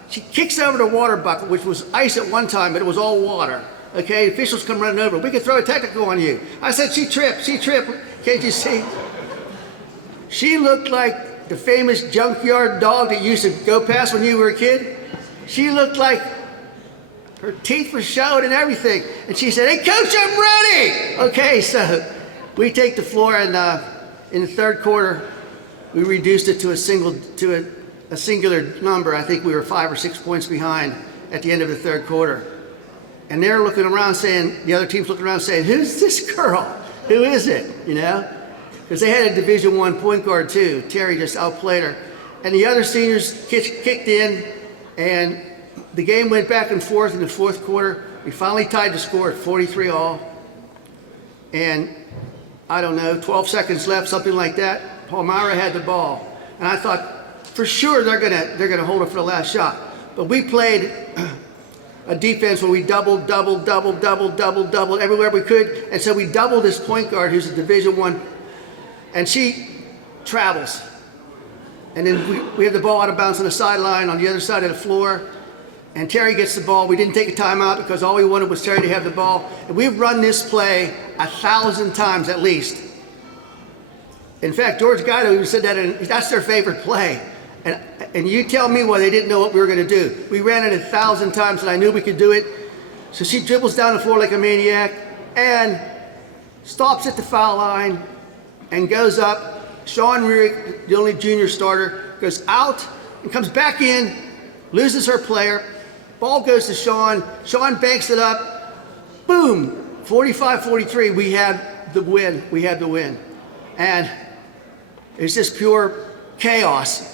She kicks over the water bucket, which was ice at one time, but it was all water. Okay, officials come running over. We can throw a technical on you. I said, she tripped. Can't you see? She looked like the famous junkyard dog that you used to go past when you were a kid. She looked like her teeth were showing and everything. And she said, hey, coach, I'm ready. Okay, so we take the floor, and in the third quarter, we reduced it to a singular number. I think we were 5 or 6 points behind at the end of the third quarter. And they're looking around saying, the other team's looking around saying, who's this girl? Who is it? You know? Because they had a Division I point guard too. Terry just outplayed her. And the other seniors kicked in, and the game went back and forth in the fourth quarter. We finally tied the score at 43-all. And I don't know, 12 seconds left, something like that. Palmyra had the ball. And I thought, for sure they're gonna hold it for the last shot. But we played a defense where we doubled everywhere we could. And so we doubled this point guard who's a Division I, and she travels. And then we have the ball out of bounds on the sideline on the other side of the floor. And Terry gets the ball. We didn't take a timeout because all we wanted was Terry to have the ball. And we've run this play 1,000 times at least. In fact, George Guido even said that's their favorite play. And you tell me why they didn't know what we were going to do. We ran it 1,000 times, and I knew we could do it. So she dribbles down the floor like a maniac and stops at the foul line and goes up. Sean Rierick, the only junior starter, goes out and comes back in, loses her player. Ball goes to Sean. Sean banks it up. Boom, 45-43. We had the win. And it's just pure chaos.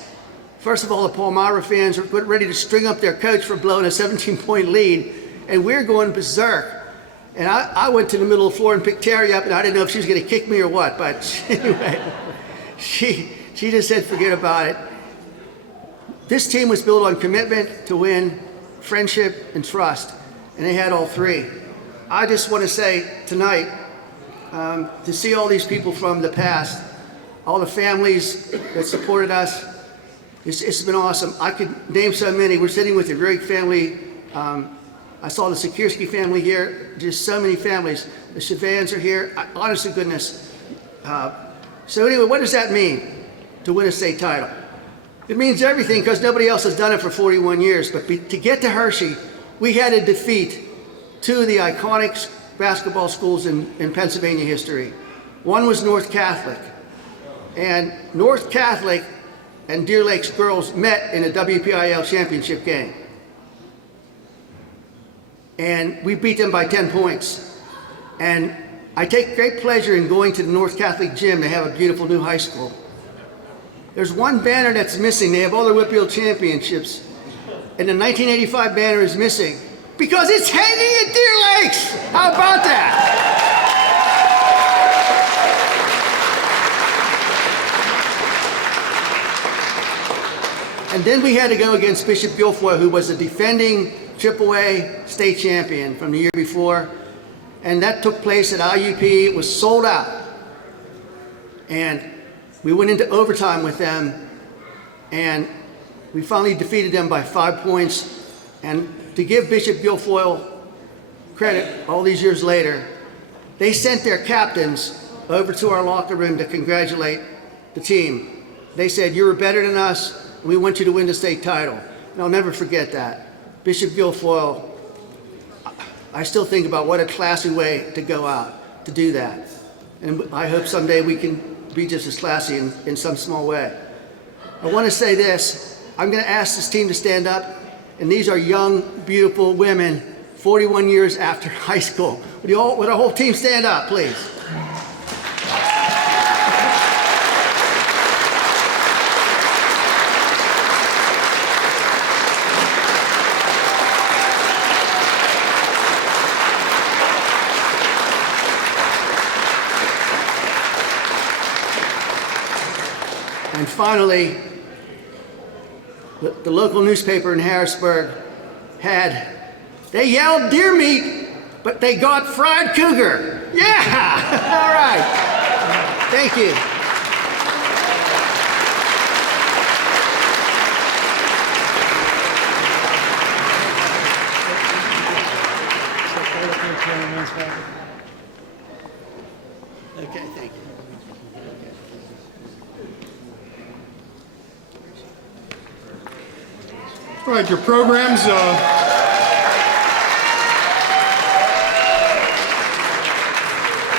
First of all, the Palmyra fans are ready to string up their coach for blowing a 17-point lead, and we're going berserk. And I went to the middle of the floor and picked Terry up, and I didn't know if she was going to kick me or what, but anyway, she just said forget about it. This team was built on commitment to win, friendship, and trust, and they had all three. I just want to say tonight, to see all these people from the past, all the families that supported us, it's been awesome. I could name so many. We're sitting with the Rierick family. I saw the Sikorsky family here, just so many families. The Chauvins are here. Honest to goodness. So anyway, what does that mean to win a state title? It means everything because nobody else has done it for 41 years. But to get to Hershey, we had to defeat two of the iconic basketball schools in Pennsylvania history. One was North Catholic. And North Catholic and Deer Lakes girls met in a WPIL championship game. And we beat them by 10 points. And I take great pleasure in going to the North Catholic gym. They have a beautiful new high school. There's one banner that's missing. They have all their Whitfield championships. And the 1985 banner is missing because it's hanging at Deer Lakes. How about that? And then we had to go against Bishop Guilfoyle, who was the defending AAA state champion from the year before. and that took place at IUP. It was sold out. And we went into overtime with them, and we finally defeated them by 5 points. And to give Bishop Guilfoyle credit all these years later, they sent their captains over to our locker room to congratulate the team. They said, "You were better than us, and we want you to win the state title." And I'll never forget that. Bishop Guilfoyle, I still think about what a classy way to go out, to do that. And I hope someday we can be just as classy in some small way. I want to say this. I'm going to ask this team to stand up, and these are young, beautiful women, 41 years after high school. Would our whole team stand up, please? And finally, the local newspaper in Harrisburg they yelled deer meat, but they got fried cougar. Yeah! All right. Thank you. Okay, thank you. All right, your programs.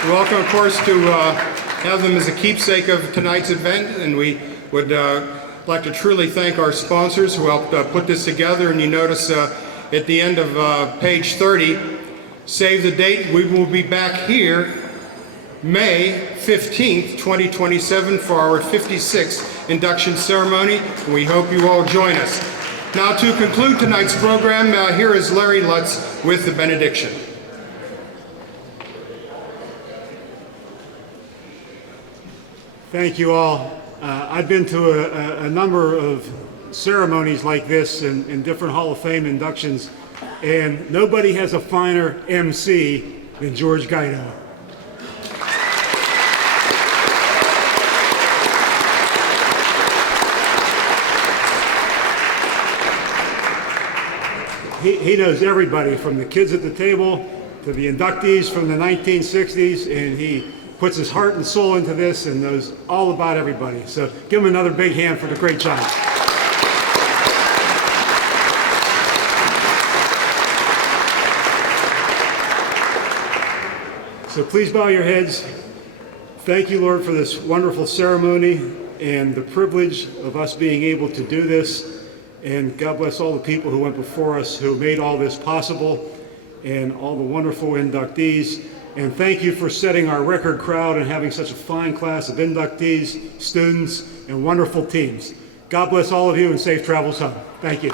You're welcome, of course, to have them as a keepsake of tonight's event, and we would like to truly thank our sponsors who helped put this together. And you notice at the end of page 30, save the date. We will be back here May 15th, 2027 for our 56th induction ceremony. And we hope you all join us. Now, to conclude tonight's program, here is Larry Lutz with the benediction. Thank you all. I've been to a number of ceremonies like this in different Hall of Fame inductions, and nobody has a finer MC than George Guido. He knows everybody, from the kids at the table to the inductees from the 1960s, and he puts his heart and soul into this and knows all about everybody. So give him another big hand for the great job. So please bow your heads. Thank you, Lord, for this wonderful ceremony and the privilege of us being able to do this. And God bless all the people who went before us, who made all this possible, and all the wonderful inductees. And thank you for setting our record crowd and having such a fine class of inductees, students, and wonderful teams. God bless all of you, and safe travels home. Thank you.